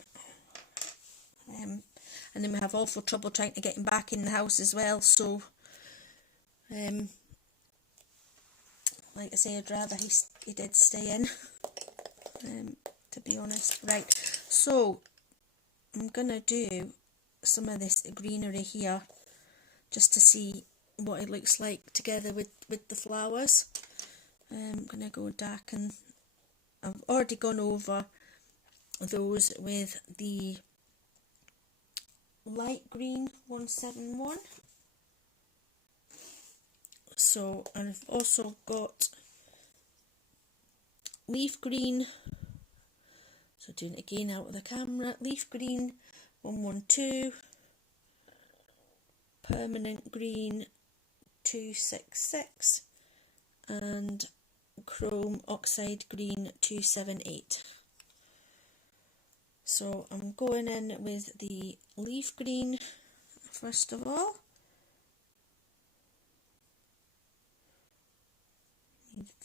And then we have awful trouble trying to get him back in the house as well. So, like I say, I'd rather he did stay in, to be honest. Right, so I'm going to do some of this greenery here just to see what it looks like together with the flowers. I'm going to go dark, and I've already gone over those with the light green 171. So I've also got leaf green, so doing it again out of the camera, leaf green 112, permanent green 266, and chrome oxide green 278. So I'm going in with the leaf green first of all.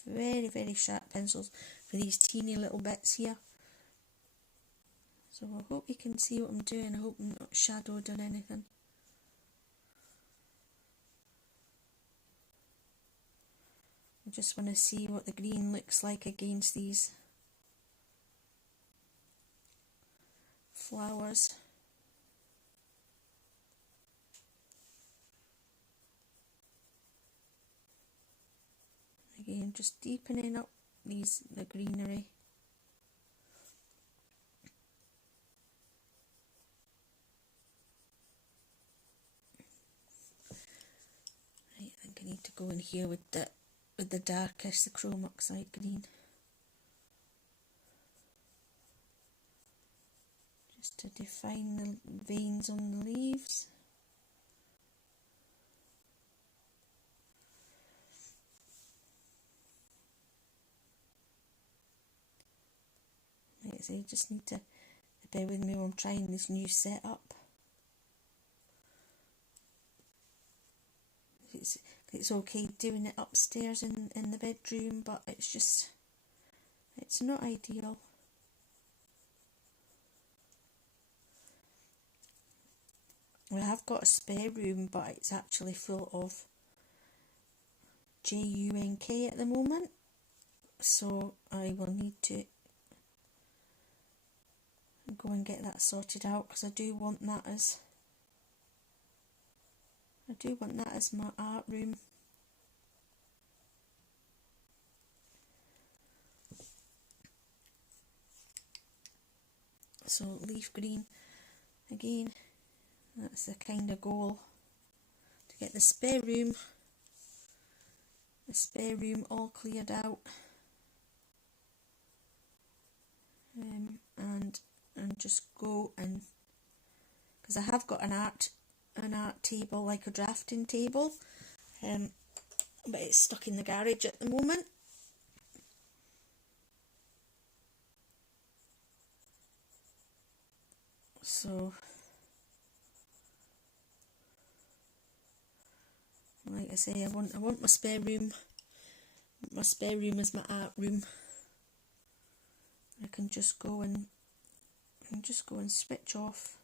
Very, very sharp pencils for these teeny little bits here. So I hope you can see what I'm doing. I hope I'm not shadowed or anything. I just want to see what the green looks like against these flowers. Again, just deepening up the greenery. Right, I think I need to go in here with the darkest, the chrome oxide green. Just to define the veins on the leaves. So you just need to bear with me while I'm trying this new setup. It's okay doing it upstairs in the bedroom, but it's not ideal. We have got a spare room, but it's actually full of junk at the moment, so I will need to go and get that sorted out, because I do want that as my art room. So leaf green again, that's the kind of goal, to get the spare room all cleared out, and just go and, because I have got an art table, like a drafting table, but it's stuck in the garage at the moment. So like I say, I want my spare room. My spare room is my art room. I can just go and switch off.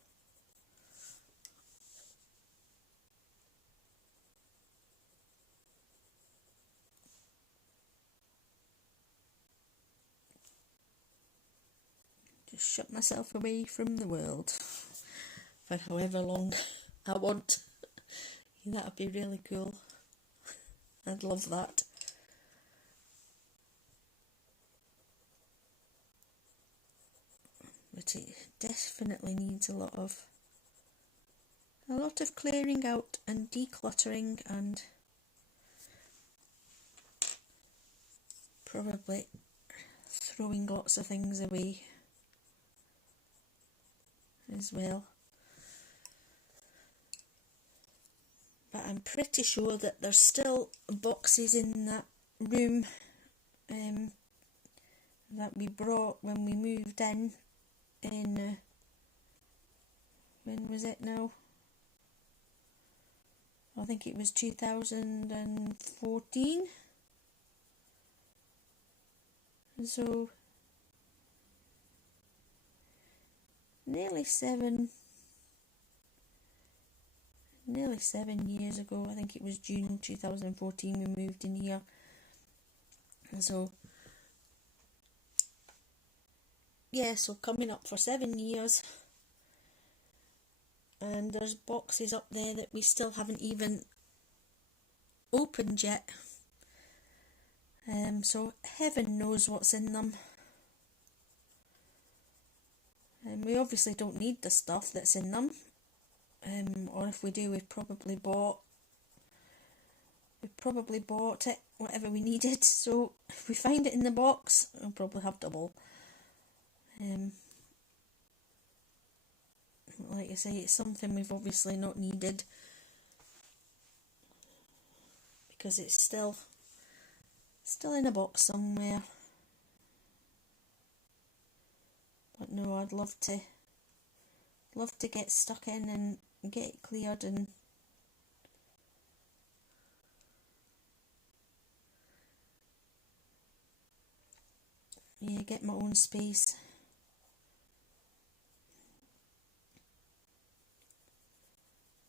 Just shut myself away from the world for however long I want. That would be really cool. I'd love that. but it definitely needs a lot of clearing out and decluttering, and probably throwing lots of things away as well. But I'm pretty sure that there's still boxes in that room that we brought when we moved in when was it now? I think it was 2014. And so nearly seven years ago, I think it was June 2014 we moved in here. And so yeah, so coming up for 7 years, and there's boxes up there that we still haven't even opened yet. So heaven knows what's in them. And we obviously don't need the stuff that's in them. Or if we do, we've probably bought it, whatever we needed. So if we find it in the box, we'll probably have double. Like I say, it's something we've obviously not needed, because it's still in a box somewhere. But no, I'd love to get stuck in and get it cleared and yeah, get my own space.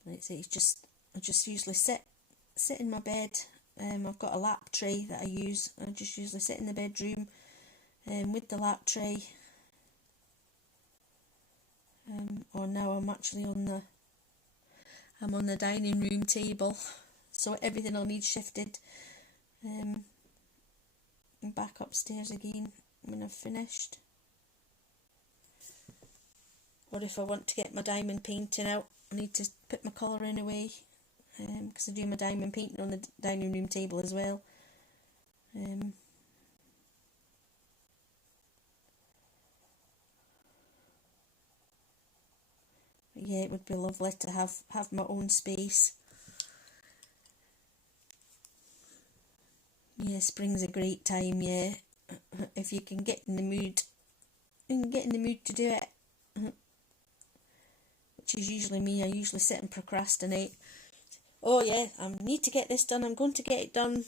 Like I say, I just usually sit in my bed. I've got a lap tray that I use. I just usually sit in the bedroom with the lap tray. Or now I'm actually on the dining room table, so everything will need shifted back upstairs again when I've finished. Or if I want to get my diamond painting out, I need to put my colouring away, because I do my diamond painting on the dining room table as well. But yeah, it would be lovely to have my own space. Yeah, spring's a great time, yeah. If you can get in the mood, to do it, which is usually me. I usually sit and procrastinate. Oh yeah, I need to get this done, I'm going to get it done.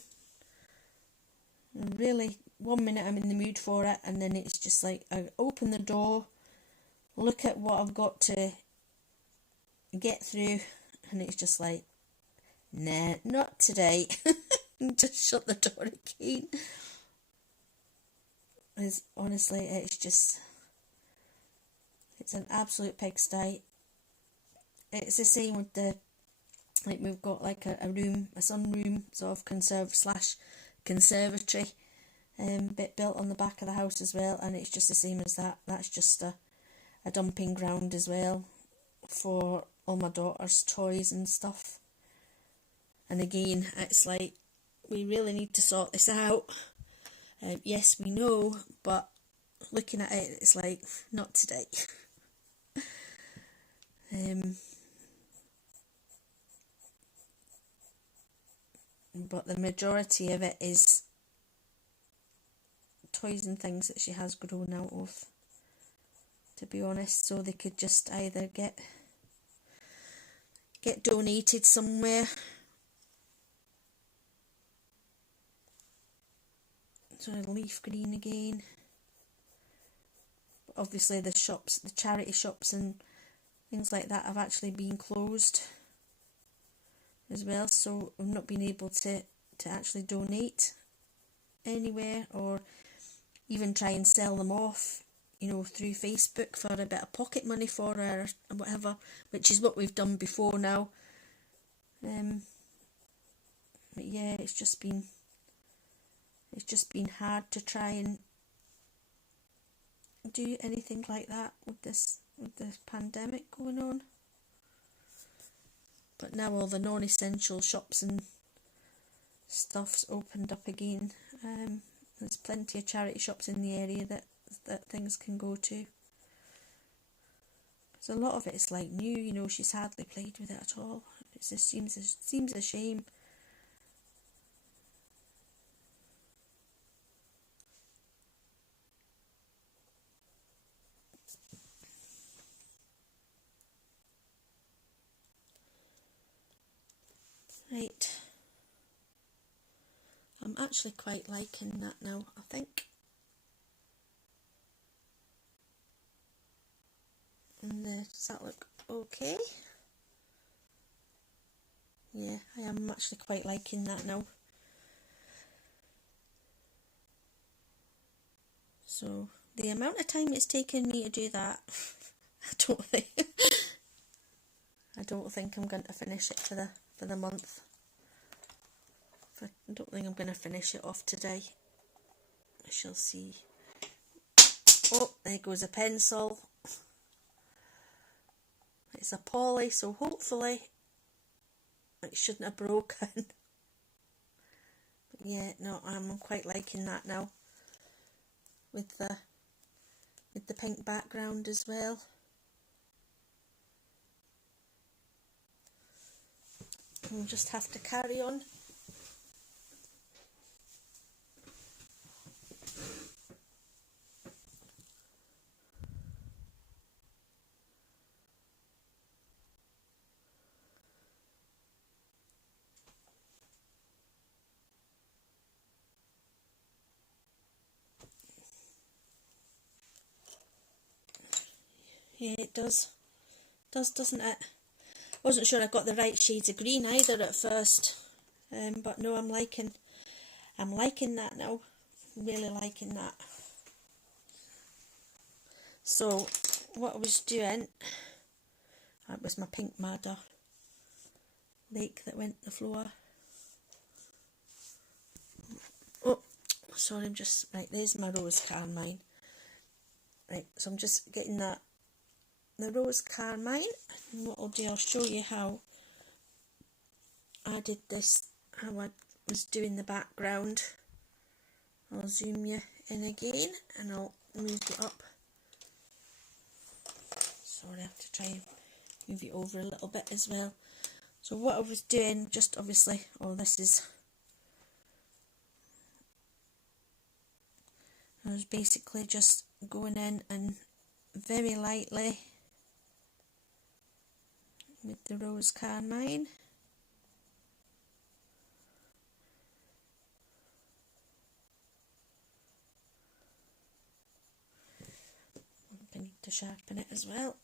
And really, 1 minute I'm in the mood for it, and then it's just like, I open the door, look at what I've got to get through, and it's just like, nah, not today. Just shut the door again. Honestly, it's an absolute pigsty. It's the same with we've got like a sunroom sort of conservatory bit built on the back of the house as well, and it's just the same as that. That's just a dumping ground as well for all my daughter's toys and stuff. And again, it's like, we really need to sort this out. Yes, we know, but looking at it, it's like, not today. But the majority of it is toys and things that she has grown out of, to be honest, so they could just either get donated somewhere. So leaf green again. But obviously the charity shops and things like that have actually been closed as well, so I've not been able to actually donate anywhere, or even try and sell them off, through Facebook for a bit of pocket money for her or whatever, which is what we've done before now. But yeah, it's just been hard to try and do anything like that with the pandemic going on. But now all the non-essential shops and stuff's opened up again. There's plenty of charity shops in the area that things can go to. So a lot of it is like new, you know, she's hardly played with it at all. It just seems a shame. Right. I'm actually quite liking that now, I think. And does that look okay? Yeah, I am actually quite liking that now. So the amount of time it's taken me to do that, I don't think I'm going to finish it for the month. I don't think I'm going to finish it off today. I shall see. Oh, there goes a pencil. It's a poly, so hopefully it shouldn't have broken. But yeah, no, I'm quite liking that now. With the pink background as well. We'll just have to carry on. Yeah, it does. Doesn't it? Wasn't sure I got the right shades of green either at first. But no, I'm liking that now. Really liking that. So what I was doing, that was my pink madder lake that went to the floor. Oh, sorry, I'm just, right, there's my rose carmine. Right, so I'm just getting the rose carmine, and what I'll do, I'll show you how I did this, how I was doing the background. I'll zoom you in again and I'll move it up. Sorry, I have to try and move it over a little bit as well. So what I was doing, just obviously, I was basically just going in and very lightly with the rose carmine. I need to sharpen it as well.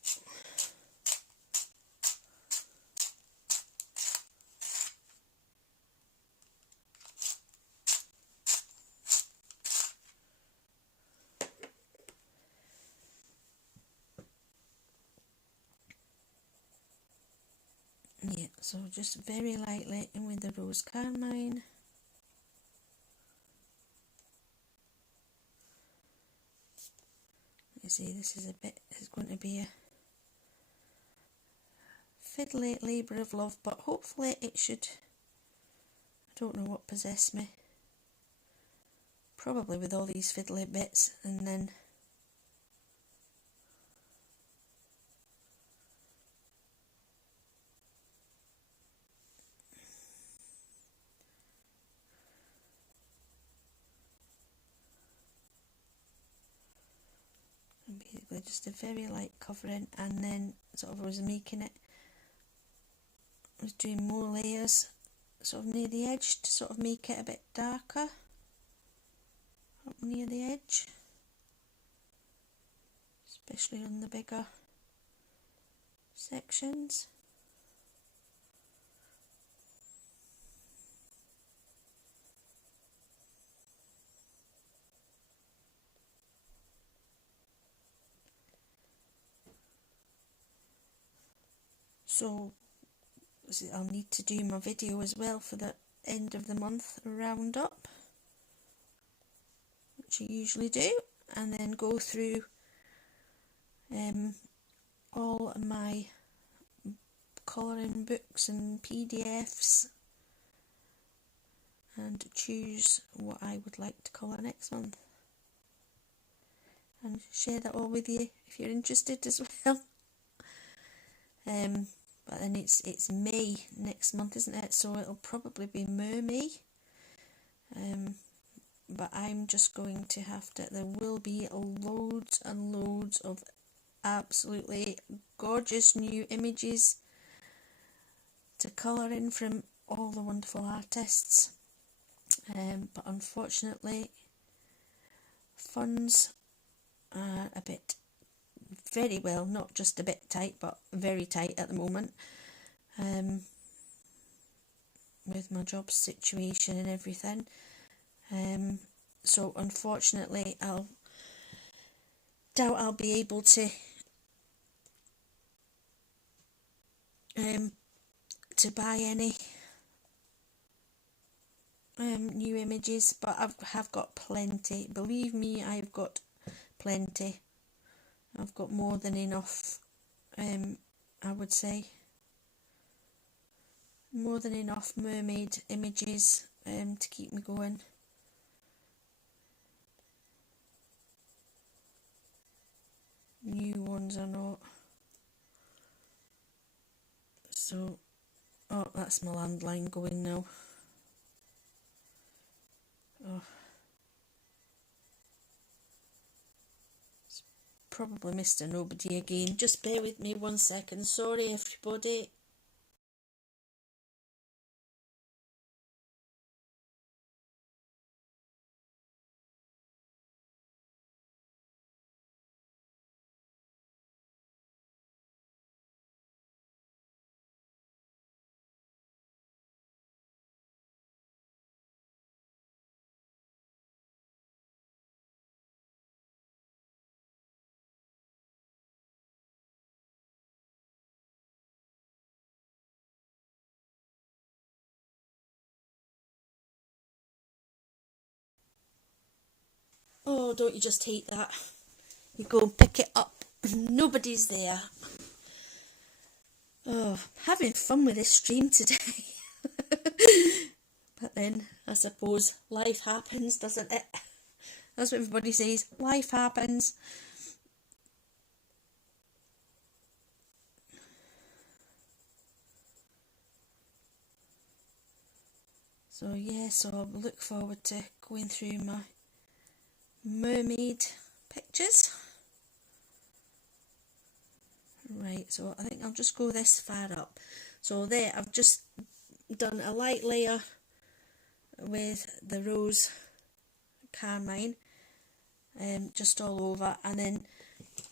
Yeah, so just very lightly in with the rose carmine. You see, this is going to be a fiddly labour of love, but hopefully it should, I don't know what possessed me, probably with all these fiddly bits, and then basically just a very light covering, and then sort of I was making it, I was doing more layers sort of near the edge to sort of make it a bit darker up near the edge, especially on the bigger sections. So I'll need to do my video as well for the end of the month roundup, which I usually do, and then go through all my colouring books and PDFs and choose what I would like to colour next month, and share that all with you if you're interested as well. But then it's May next month, isn't it? So it'll probably be Mermay. But I'm just going to have to, there will be loads and loads of absolutely gorgeous new images to colour in from all the wonderful artists. But unfortunately, funds are a bit, very well, not just a bit tight, but very tight at the moment. With my job situation and everything. So unfortunately, I'll doubt I'll be able to buy any new images, but I have got plenty. Believe me, I've got plenty. I've got more than enough. I would say more than enough mermaid images to keep me going. New ones or not. So, oh, that's my landline going now. Oh, it's probably Mr. Nobody again. Just bear with me 1 second. Sorry, everybody. Oh, don't you just hate that? You go and pick it up, nobody's there. Oh, having fun with this stream today. But then, I suppose, life happens, doesn't it? That's what everybody says, life happens. So yeah, so I'll look forward to going through my mermaid pictures. Right, so I think I'll just go this far up. So there, I've just done a light layer with the rose carmine, just all over, and then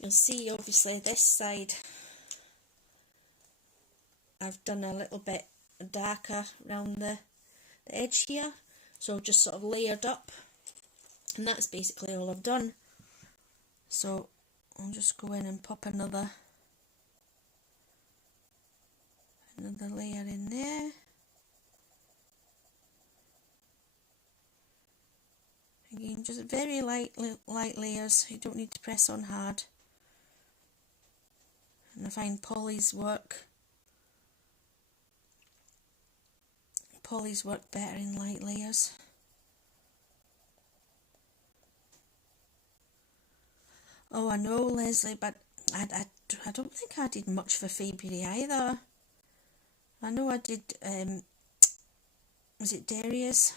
you'll see obviously this side I've done a little bit darker around the edge here, so just sort of layered up, and that's basically all I've done. So I'll just go in and pop another layer in there. Again, just very light layers, you don't need to press on hard. And I find Polly's work better in light layers. Oh, I know, Leslie, but I don't think I did much for February either. I know I did, was it Darius?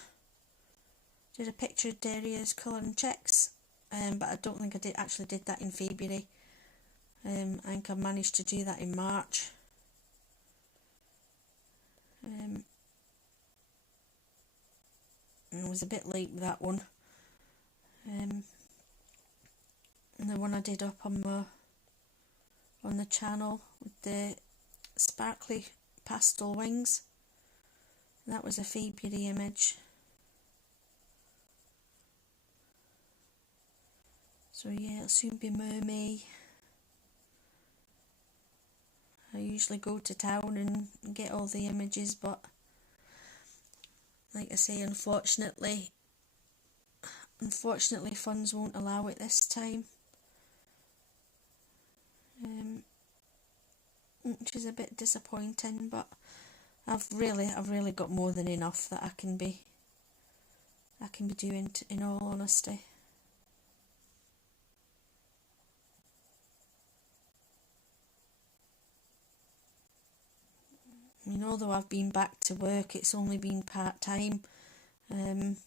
Did a picture of Darius colouring checks, but I don't think I actually did that in February. I think I managed to do that in March. I was a bit late with that one. And the one I did up on the channel with the sparkly pastel wings, that was a February image. So yeah, it'll soon be Mermay. I usually go to town and get all the images, but like I say, unfortunately funds won't allow it this time. which is a bit disappointing, but I've really got more than enough that I can be doing, in all honesty. I mean, although I've been back to work, it's only been part-time, and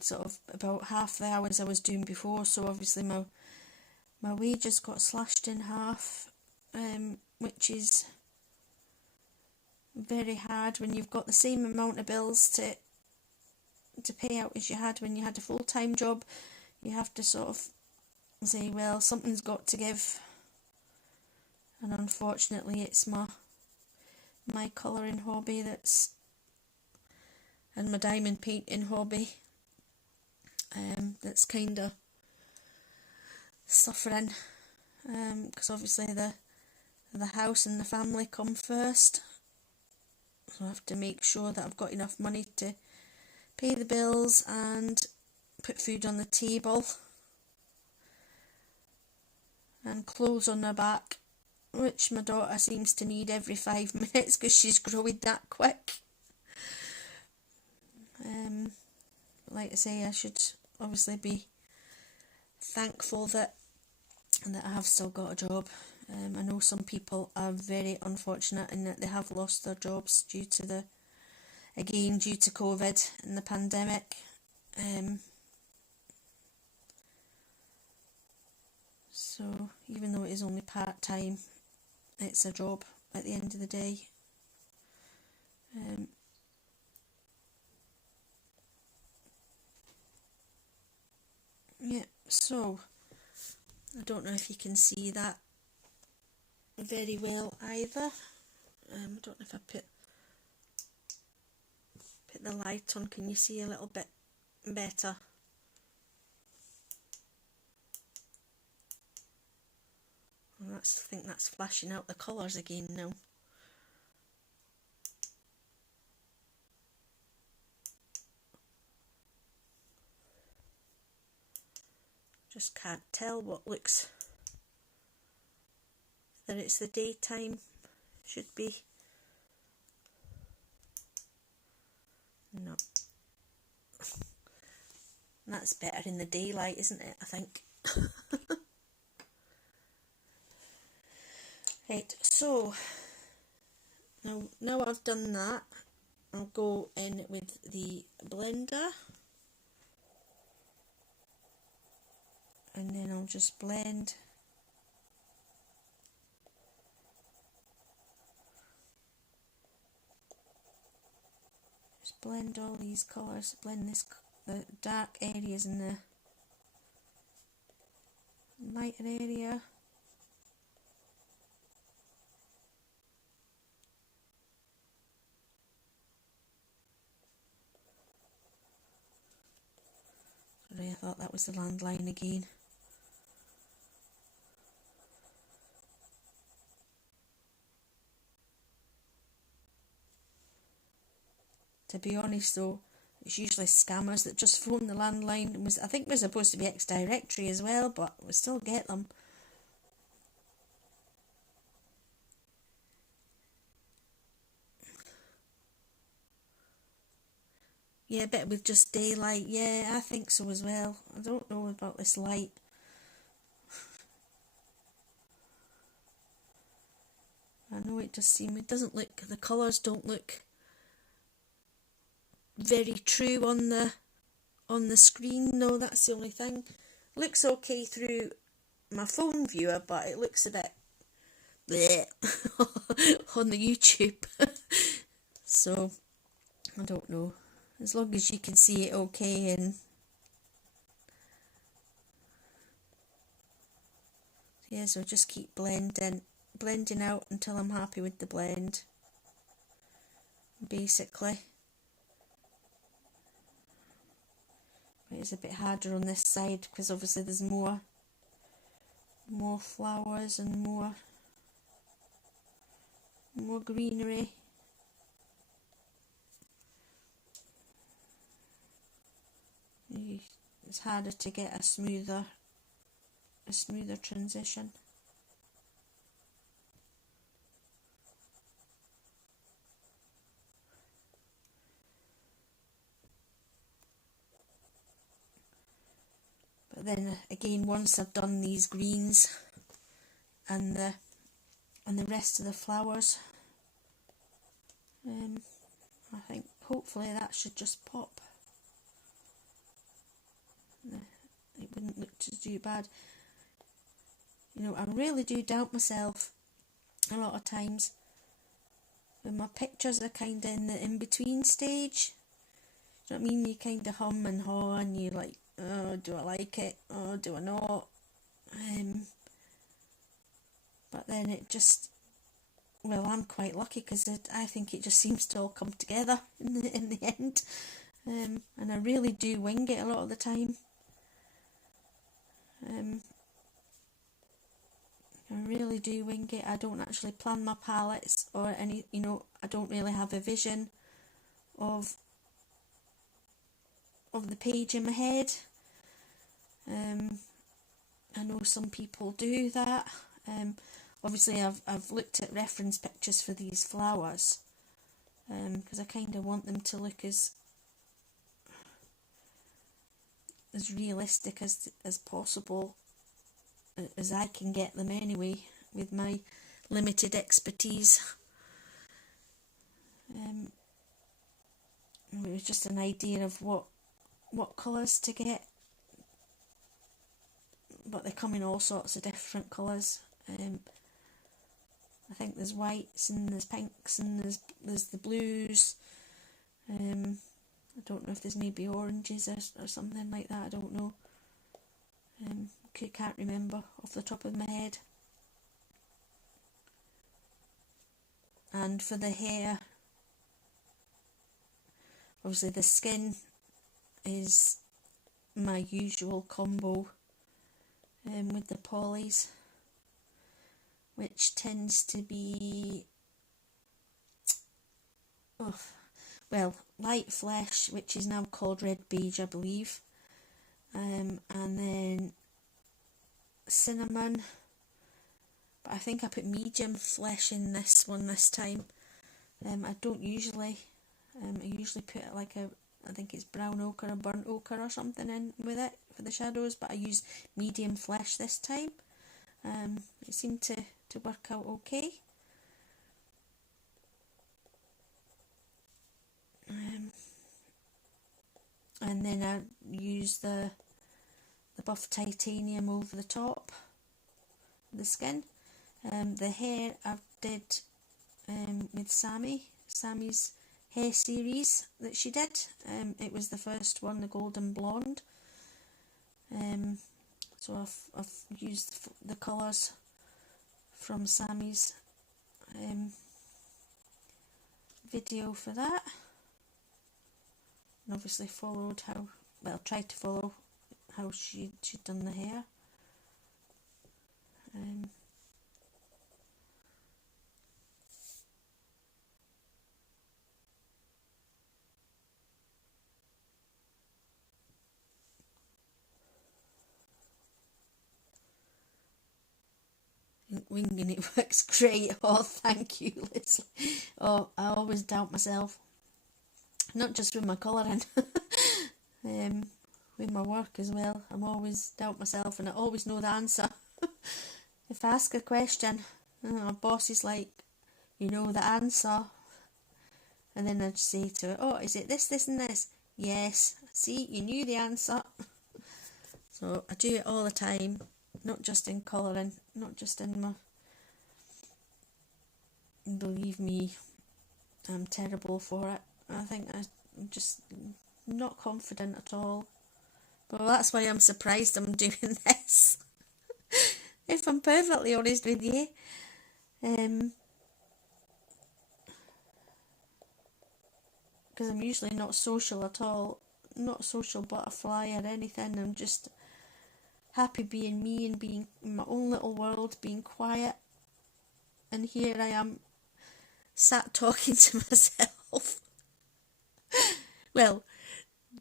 sort of about half the hours I was doing before, so obviously my wages got slashed in half, which is very hard when you've got the same amount of bills to pay out as you had when you had a full-time job. You have to sort of say, well, something's got to give, and unfortunately it's my colouring hobby and my diamond painting hobby that's kind of suffering, because obviously the house and the family come first, so I have to make sure that I've got enough money to pay the bills and put food on the table and clothes on her back, which my daughter seems to need every 5 minutes because she's growing that quick. Like I say, I should obviously be thankful that I have still got a job. I know some people are very unfortunate in that they have lost their jobs due to COVID and the pandemic. So even though it is only part-time, it's a job at the end of the day. Yeah, so I don't know if you can see that very well either. I don't know if I put the light on. Can you see a little bit better? Well, I think that's flashing out the colours again now. Just can't tell what looks that it's the daytime. Should be. No. That's better in the daylight, isn't it, I think? Right, so now I've done that, I'll go in with the blender, and then I'll just blend all these colours, blend the dark areas in the lighter area. Sorry, I thought that was the landline again. To be honest though, it's usually scammers that just phone the landline. I think we're supposed to be ex-directory as well, but we still get them. Yeah, better with just daylight. Yeah, I think so as well. I don't know about this light. I know it doesn't look, the colours don't look very true on the screen. No, that's the only thing. Looks okay through my phone viewer, but it looks a bit bleh on the YouTube. So I don't know. As long as you can see it okay, and yeah, so just keep blending out until I'm happy with the blend, basically. It's a bit harder on this side because obviously there's more flowers and more greenery. It's harder to get a smoother transition. But then again, once I've done these greens and the rest of the flowers, I think hopefully that should just pop. It wouldn't look too bad. You know, I really do doubt myself a lot of times when my pictures are kind of in the in-between stage. Do you know what I mean? You kind of hum and haw and you're like, oh, do I like it? Oh, do I not? But then it just, well, I'm quite lucky because I think it just seems to all come together in the end. And I really do wing it a lot of the time. I really do wing it. I don't actually plan my palettes or any, you know, I don't really have a vision of the page in my head. I know some people do that. Obviously I've looked at reference pictures for these flowers, because I kind of want them to look as realistic as possible, as I can get them anyway, with my limited expertise. It was just an idea of what colours to get, but they come in all sorts of different colours. I think there's whites and there's pinks and there's the blues. I don't know if there's maybe oranges or something like that. I don't know. Can't remember off the top of my head. And for the hair, obviously the skin is my usual combo with the polys, which tends to be, well, light flesh, which is now called red beige, I believe, and then cinnamon, but I think I put medium flesh in this one this time. I don't usually, I usually put like I think it's brown ochre or burnt ochre or something in with it for the shadows, but I used medium flesh this time. It seemed to work out okay. And then I used the buff titanium over the top, the skin. The hair I did with Sammy's hair series that she did. It was the first one, the golden blonde. So I've used the colours from Sammy's video for that, and obviously tried to follow how she'd done the hair. Winging it works great. Oh, thank you, Leslie. Oh, I always doubt myself, not just with my colouring, with my work as well. I'm always doubt myself, and I always know the answer. If I ask a question, my boss is like, you know the answer, and then I'd say to her, oh, is it this, this and this? Yes. See, you knew the answer. So I do it all the time, not just in colouring, not just in my... Believe me, I'm terrible for it. I think I'm just not confident at all. Well, that's why I'm surprised I'm doing this. If I'm perfectly honest with you. Because I'm usually not social at all. Not a social butterfly or anything. I'm just happy being me and being in my own little world, being quiet. And here I am, sat talking to myself. Well,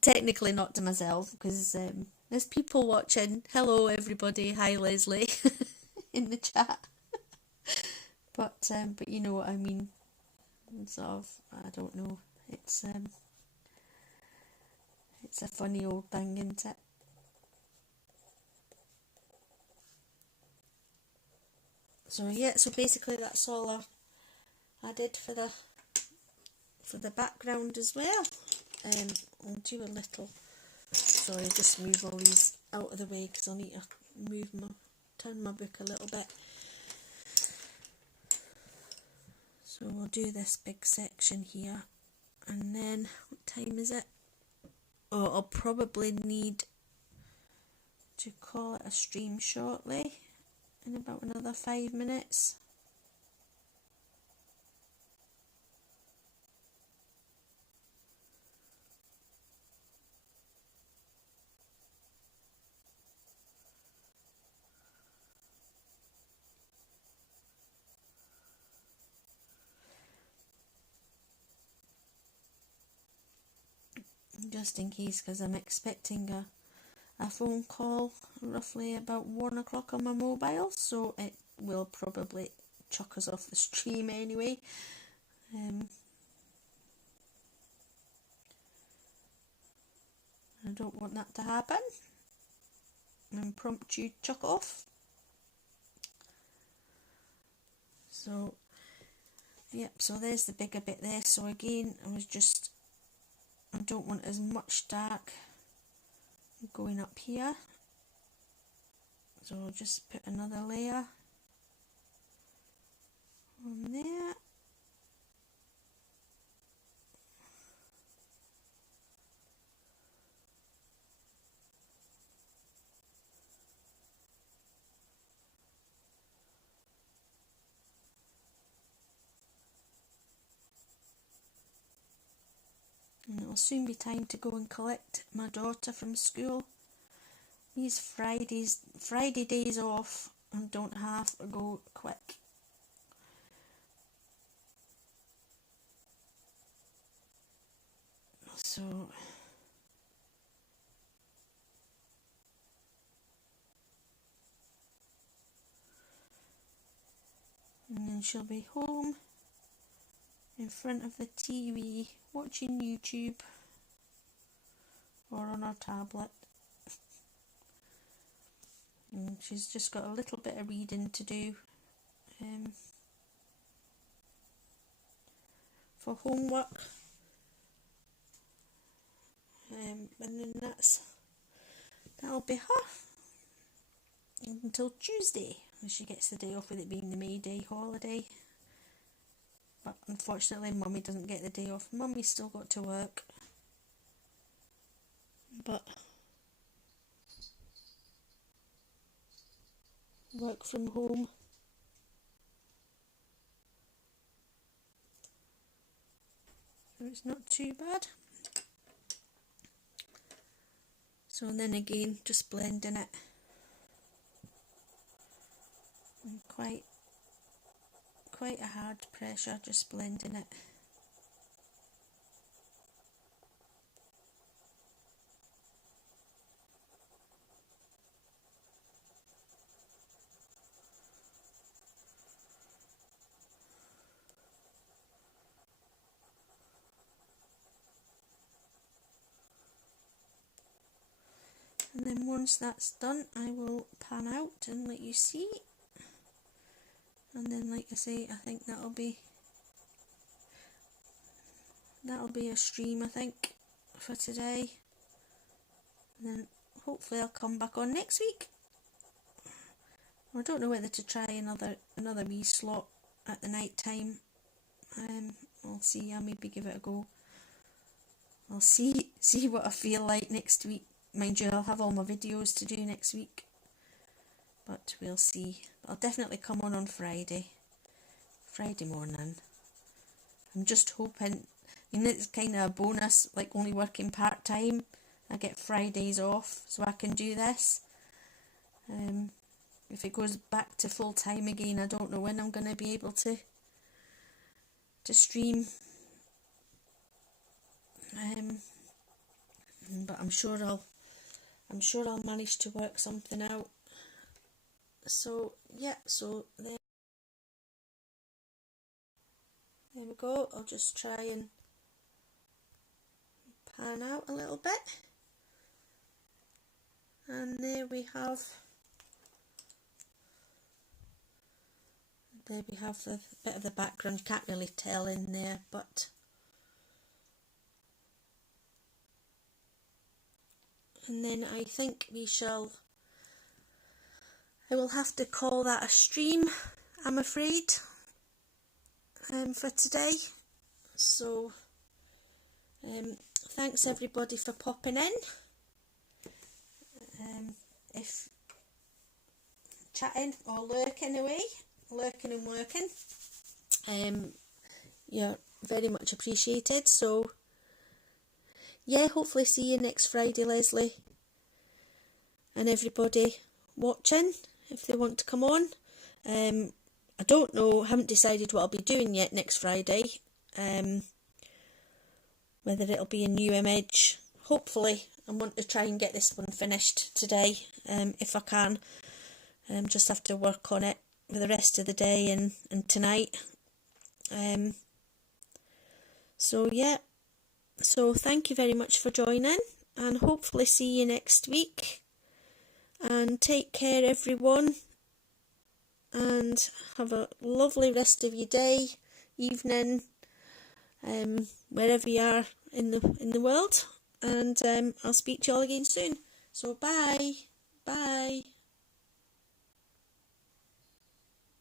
technically not to myself, because there's people watching. Hello everybody, hi Leslie in the chat. But you know what I mean. Sort of, I don't know. It's a funny old thing, isn't it? So yeah, so basically that's all I did for the background as well. I'll do a little, sorry, just move all these out of the way because I need to turn my book a little bit. So we'll do this big section here, and then what time is it? Oh, I'll probably need to call it a stream shortly in about another 5 minutes. Just in case, because I'm expecting a phone call roughly about 1 o'clock on my mobile, so it will probably chuck us off the stream anyway. I don't want that to happen and prompt you chuck off. So yep, so there's the bigger bit there. So again, I don't want as much dark going up here, so I'll just put another layer on there. And it'll soon be time to go and collect my daughter from school. These Friday days off, and don't have to go quick. So and then she'll be home in front of the TV watching YouTube or on her tablet. And she's just got a little bit of reading to do for homework, and then that'll be her until Tuesday, when she gets the day off, with it being the May Day holiday. But unfortunately Mummy doesn't get the day off. Mummy's still got to work, but work from home. So it's not too bad. So then again, just blending it, and quite a hard pressure, just blending it. And then once that's done, I will pan out and let you see. And then, like I say, I think that'll be a stream, I think, for today. And then hopefully I'll come back on next week. I don't know whether to try another wee slot at the night time. I'll see. I'll maybe give it a go. I'll see what I feel like next week. Mind you, I'll have all my videos to do next week, but we'll see. I'll definitely come on Friday morning. I'm just hoping, it's kind of a bonus, like only working part-time. I get Fridays off, so I can do this. If it goes back to full-time again, I don't know when I'm going to be able to stream. But I'm sure I'll manage to work something out. So yeah, so there we go. I'll just try and pan out a little bit, and there we have there we have the bit of the background, can't really tell in there, but and then I think I will have to call that a stream, I'm afraid, for today. So thanks everybody for popping in. If chatting or lurking away, lurking and working, you're very much appreciated. So yeah, hopefully see you next Friday, Leslie, and everybody watching if they want to come on. I don't know, haven't decided what I'll be doing yet next Friday, whether it'll be a new image. Hopefully I want to try and get this one finished today, if I can. Just have to work on it for the rest of the day and tonight. So yeah, so thank you very much for joining, and hopefully see you next week, and take care everyone, and have a lovely rest of your day, evening, wherever you are in the world, and I'll speak to you all again soon. So bye.